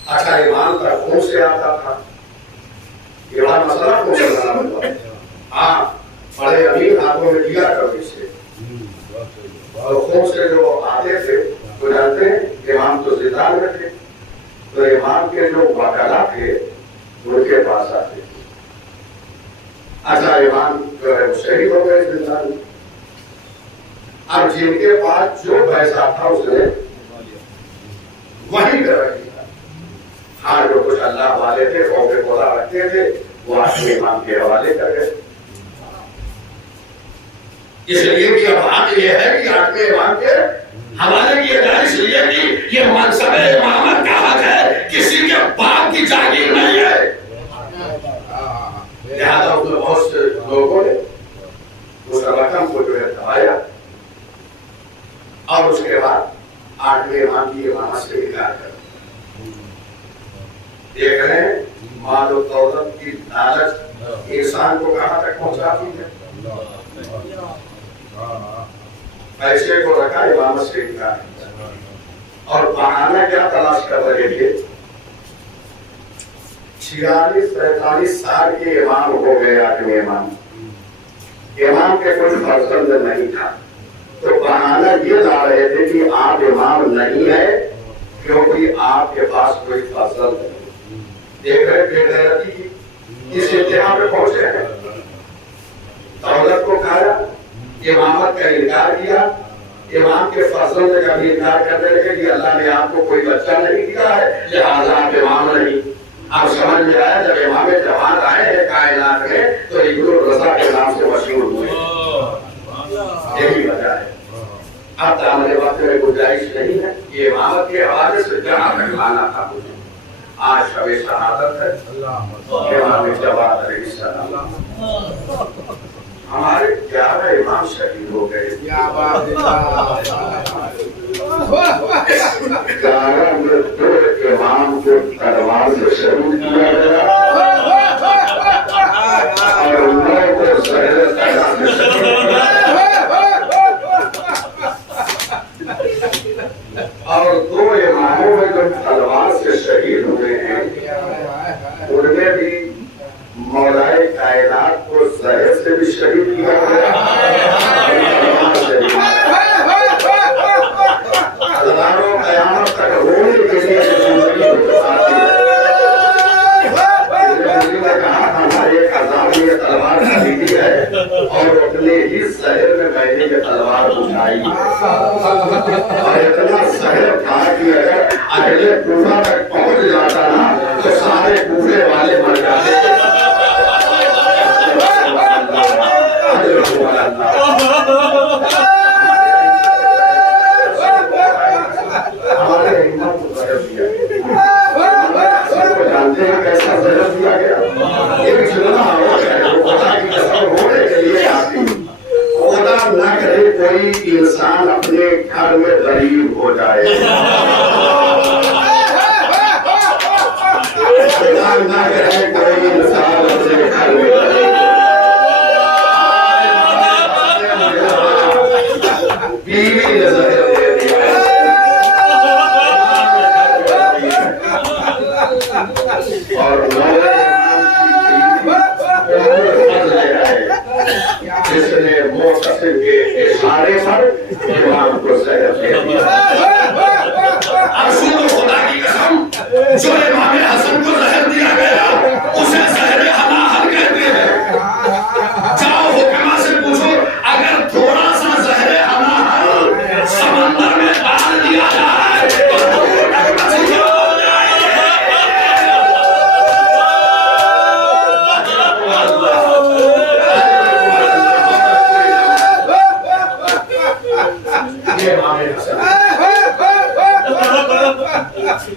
अच्छा, इमाम का खून से आता था, इमाम मसला को हाँ, बड़े अमीर हाथों में दिया करो इससे, और खून से जो आते थे तो जानते हैं इमाम तो जिंदान में थे, तो इमाम के जो वकला थे उनके पास आते थे। अच्छा, इमाम जो है वो शहीद हो गए जिंदान में। अब जिनके पास जो पैसा था उसने वही कर दिया। हाँ, जो कुछ अल्लाह वाले थे, खौफे खुदा रखते थे, वो अपने इमाम के हवाले कर गए। इसलिए कि अब बात यह है कि 8वें इमाम के हवाले किए जाए, इसलिए कि ये मनसब इमामत का हक है, किसी के बाप की जागीर नहीं है। लिहाजा उसमें बहुत से लोगों ने उस रकम को जो है दबाया और उसके बाद 8वें इमाम की इमामत से इनकार कर। देख रहे हैं मालो दौलत की लालच इंसान को कहां तक पहुंचाती है। पैसे को रखा इमाम से इनकार और बहाना क्या तलाश कर रहे थे। 46-45 साल के इमाम हो गए आठवें इमाम के कोई फर्जंद नहीं था तो बहाना ये ला रहे थे कि आप इमाम नहीं है क्योंकि आपके पास कोई फर्जंद नहीं। देख रहे बेगैरती इस इंतहा पे पहुंचे हैं। दौलत को खाया, इमामत का इनकार किया, इमाम के फजल ने कभी इनकार करने लगे कि अल्लाह ने आपको कोई बच्चा नहीं दिया है लिहाजा आप इमाम नहीं। आप समझ में आया जब इमाम जवान आए हैं कायनात में तो इब्नुल रज़ा के नाम से मशहूर हुए। यही वजह है। अब तामले वक्त में गुंजाइश नहीं है ये इमामत के हवाले से जहाँ तक लाना था मुझे आज शबे शहादत है। इमाम जवाद अलैहिस्सलाम हमारे 11 इमाम शहीद हो गए। 11 मृत्यु इमाम को तलवार से शहीद किया गया और 9 को ज़हर तैरा से शहीद किया और 2 इमामों में जो तलवार से शहीद हुए हैं उनमें भी मौलाए कायनात को ज़हर से भी शहीद किया गया। हजारों क़यामत तक रोने के लिए कहा हमारे एक अज़ाब में तलवार खरीदी है और अपने ही शहर में मैंने ये तलवार उठाई और इतना शहर था कि अगर अगले कूफा तक पहुंच जाता ना तो सारे कूफे वाले मर जाते। हमारे हिम्मत को ज़हर दिया जानते हैं कैसा ज़हर दिया गया। एक जुल्म हो गया खुदा की कसम होने के लिए आती खुदा न करे कोई इंसान अपने घर में गरीब हो जाए। खुदा न करे कोई इंसान अपने घर में बीवी ने ज़हर दे दिया और जिसने मोहतसिब के इशारे पर इमाम को ज़हर दे दिया। खुदा की कसम जो इमाम हसन को ज़हर दिया गया उसे ज़हर हलाल कहते हैं। जाओ हुक्मा से पूछो अगर थोड़ा सा ज़हर हलाल समंदर में डाल दिया जाए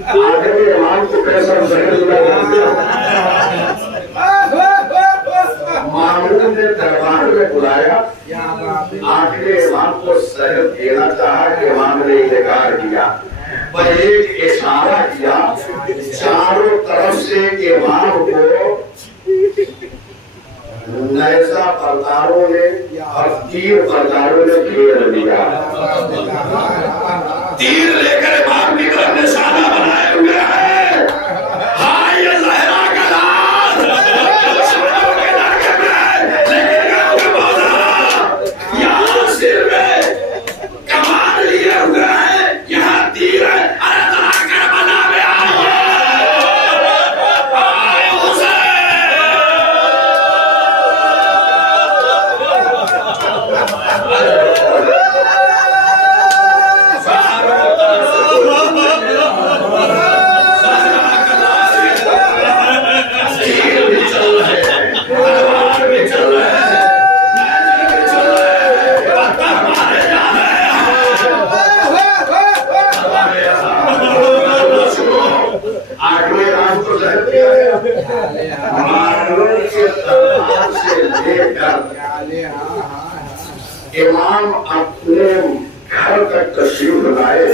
तो आखिर इमाम को कैसा ज़हर मामून ने दरबार में बुलाया आखिर इमाम को ज़हर देना चाहा कि इमाम ने इनकार किया पर एक इशारा किया चारों तरफ से इमाम को नैज़ा बरदारों ने और तीर बरदारों ने घेर लिया। तीर लेकर इमाम की तरफ निशाना बनाए हुए हैं। हाँ ये ज़हरा का लाल लेकिन यहाँ सिर में कमान लिए हुए हैं यहाँ तीर है। अरे कर बना में तशरीफ लाए।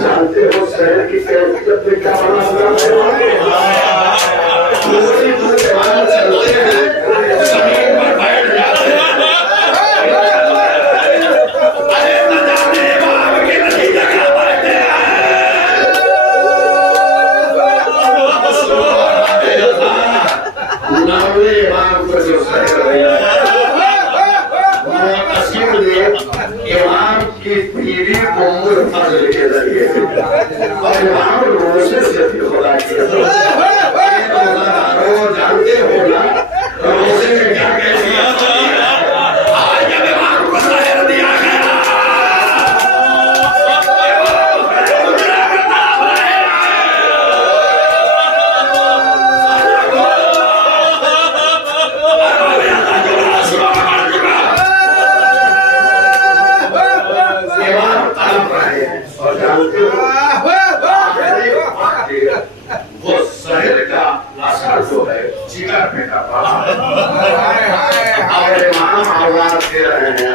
जानते हो शहर की कैफियत में क्या बना हुआ है? पूरी मुसलमान चलते हैं, जमीन पर बैठ जाते हैं। अरे न जाने बाप के नतीजे क्या बनते हैं। नौवे इमाम को जो शहर है इमाम की बीवी उम्मुल फजल के जरिए और इमाम रोजे से भी खुदा किया। जानते हो ना रोजे में क्या कहते आज जब इमाम को शहर दिया गया वो शहर का असर जो है जिगर पे का पड़ा और इमाम आवाज दे रहे हैं।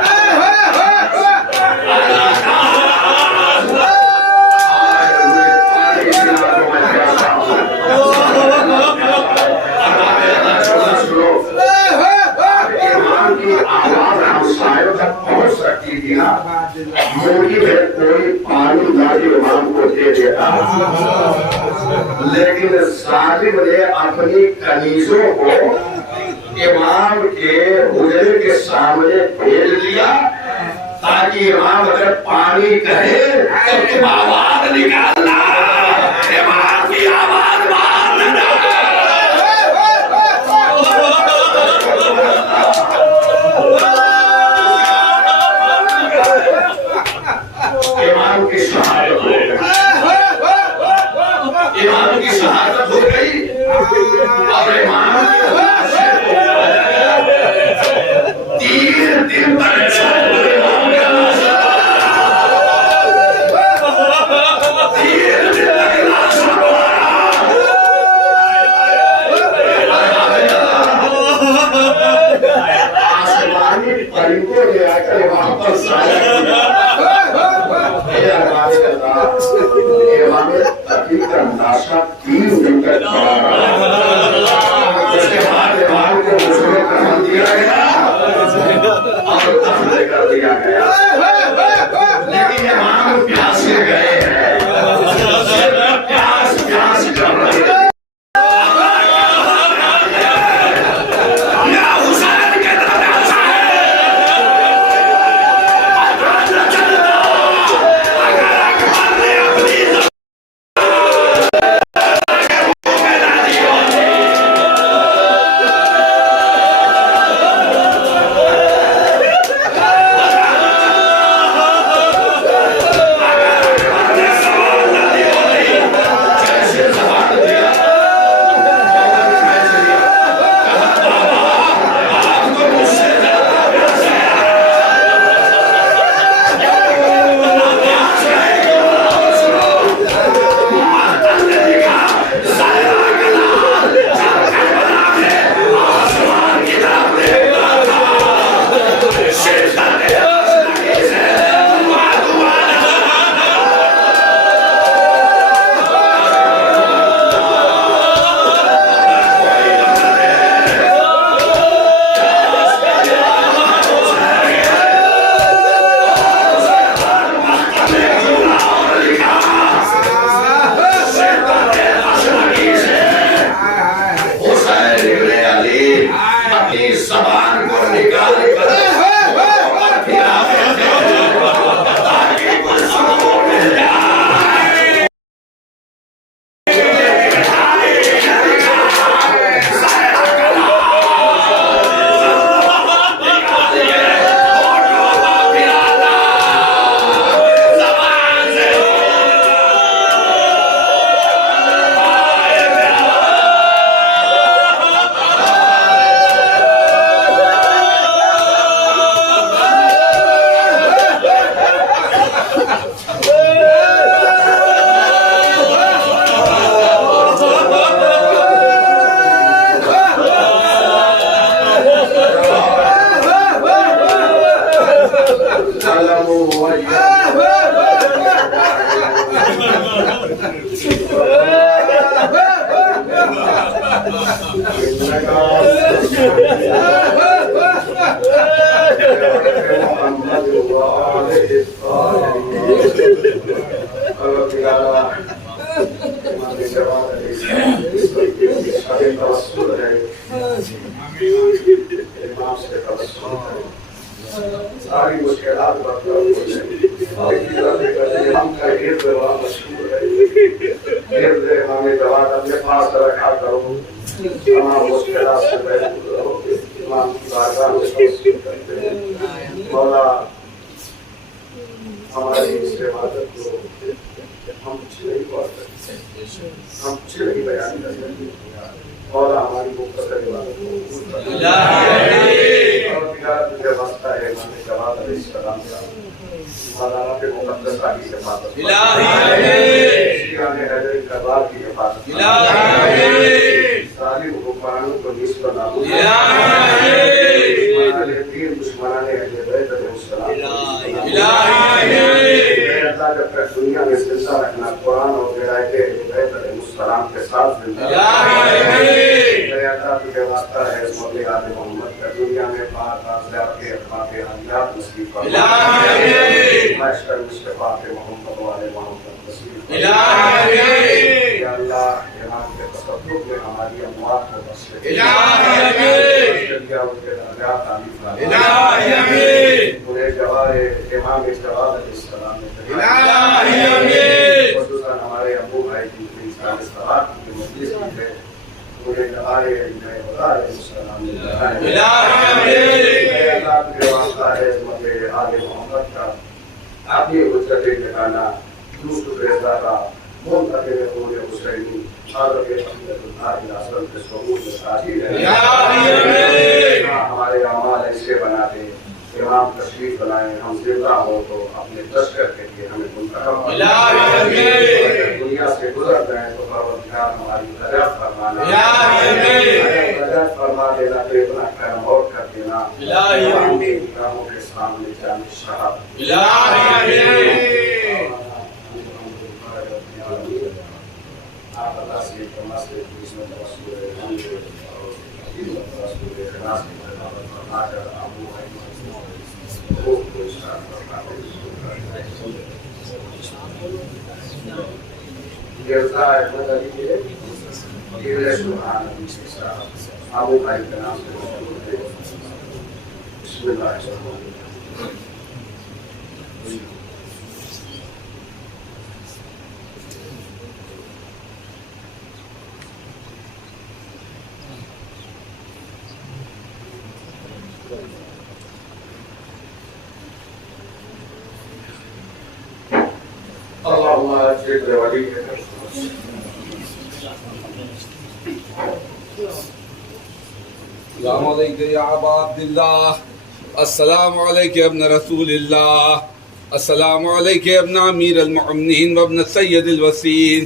इमाम की आवाज हम शायद तक पहुंच सकती थी ना। मुर्गी में कोई पानी लाके इमाम को दे देता, लेकिन सालिम ने अपनी कनीजों को इमाम के हुजरे के सामने भेज दिया ताकि इमाम अगर पानी कहे तो तुम आवाज निकालना, इमाम की आवाज मारना। इमाम की शहादत हो गई, इमाम की शहादत हो गई और इमाम 3 दिन तक आसमानी परिंदों ने आकर वहां पर साया किया। अभी का नाशा 3 दिन तक पड़ा रहा। उसके बाद इमाम को मुझे कहा दिया गया और दफन कर दिया गया, लेकिन इमाम प्यासे गए हैं, प्यास प्यास कर रहे हैं। हमारे जवान तवस्सुल है, इमाम से तवस्सुल है, सारी मुश्किलात हम का गिर्द वहाँ मशहूर है, गिर्द इमाम जवान अपने पास रखा करो, तमाम मुश्किलात से महफूज रहो, इमाम की बारगाह में तवस्सुल करते हैं। मौला हमारी इस इबादत को हम कुछ नहीं पढ़ सकते, हम कुछ नहीं बयान कर सकते। मौला हमारी मुख्तसर इबादत को कबूल कर तुझे वास्ता है इमाम जवाद अलैहिस्सलाम का मौलाना के मुक़द्दस आकी की हिफाजत शियाने हैदर करबार की हिफाजत सारी हुक्मरानों को निस्ब नाबूद दुश्मनाने अहले बैत अलैहिस्सलाम जब तक दुनिया में सिलसिला रखना कुरान और विलायत बैत अलैहिस्सलाम के साथ जिंदा तुझे वास्ता है मौले आले मोहम्मद का दुनिया में पाक आज़ाद के अखबार के हयात नसीब फरमा माशर मुस्तफा के मोहम्मद वाले मोहम्मद नसीब या अल्लाह इमाम के तसव्वुफ में हमारी अमवात को बख्श पूरे जवारे इमाम जवाद अलैहिस्सलाम ने खुसूसन हमारे अबू भाई की सलात की मजलिस में पूरे जवारे नए खुदा अलैहिस्सलाम ने अल्लाह के वास्ता है मौले आले मोहम्मद का आपकी हुज्जत निकाना यूसुफ रज़ा का मुंतज़िर होने हुसैनी आदर के अहमदुल्लाह इलासल के सबूत में ताजीर है हमारे अमाल ऐसे बना दे इमाम तशरीफ बनाए हम जिंदा हो तो अपने तस्कर के लिए हमें मुंतखब दुनिया से गुजर गए तो परवरदिगार हमारी रजा फरमाना रजा फरमा देना तो इतना करम और कर देना राहों के सामने जाने शहाब आप अल्लाह से फरमा से इसमें तवस्सुल है हम और तवस्सुल है खलास की फरमाकर अबू भाई को इशारा फरमाते ये ज़ाहिर मदद है ये सुभान अल्लाह अबू भाई के नाम से बिस्मिल्लाह अल्लाहुम्मा अजिब वली अस्सलामु अलैकुम या अबा अब्दुल्लाह, अस्सलामु अलैकुम इब्न रसूलिल्लाह, अस्सलामु अलैकुम इब्न अमीर अल-मुअम्मिनीन व इब्न सय्यद अल-वसीन।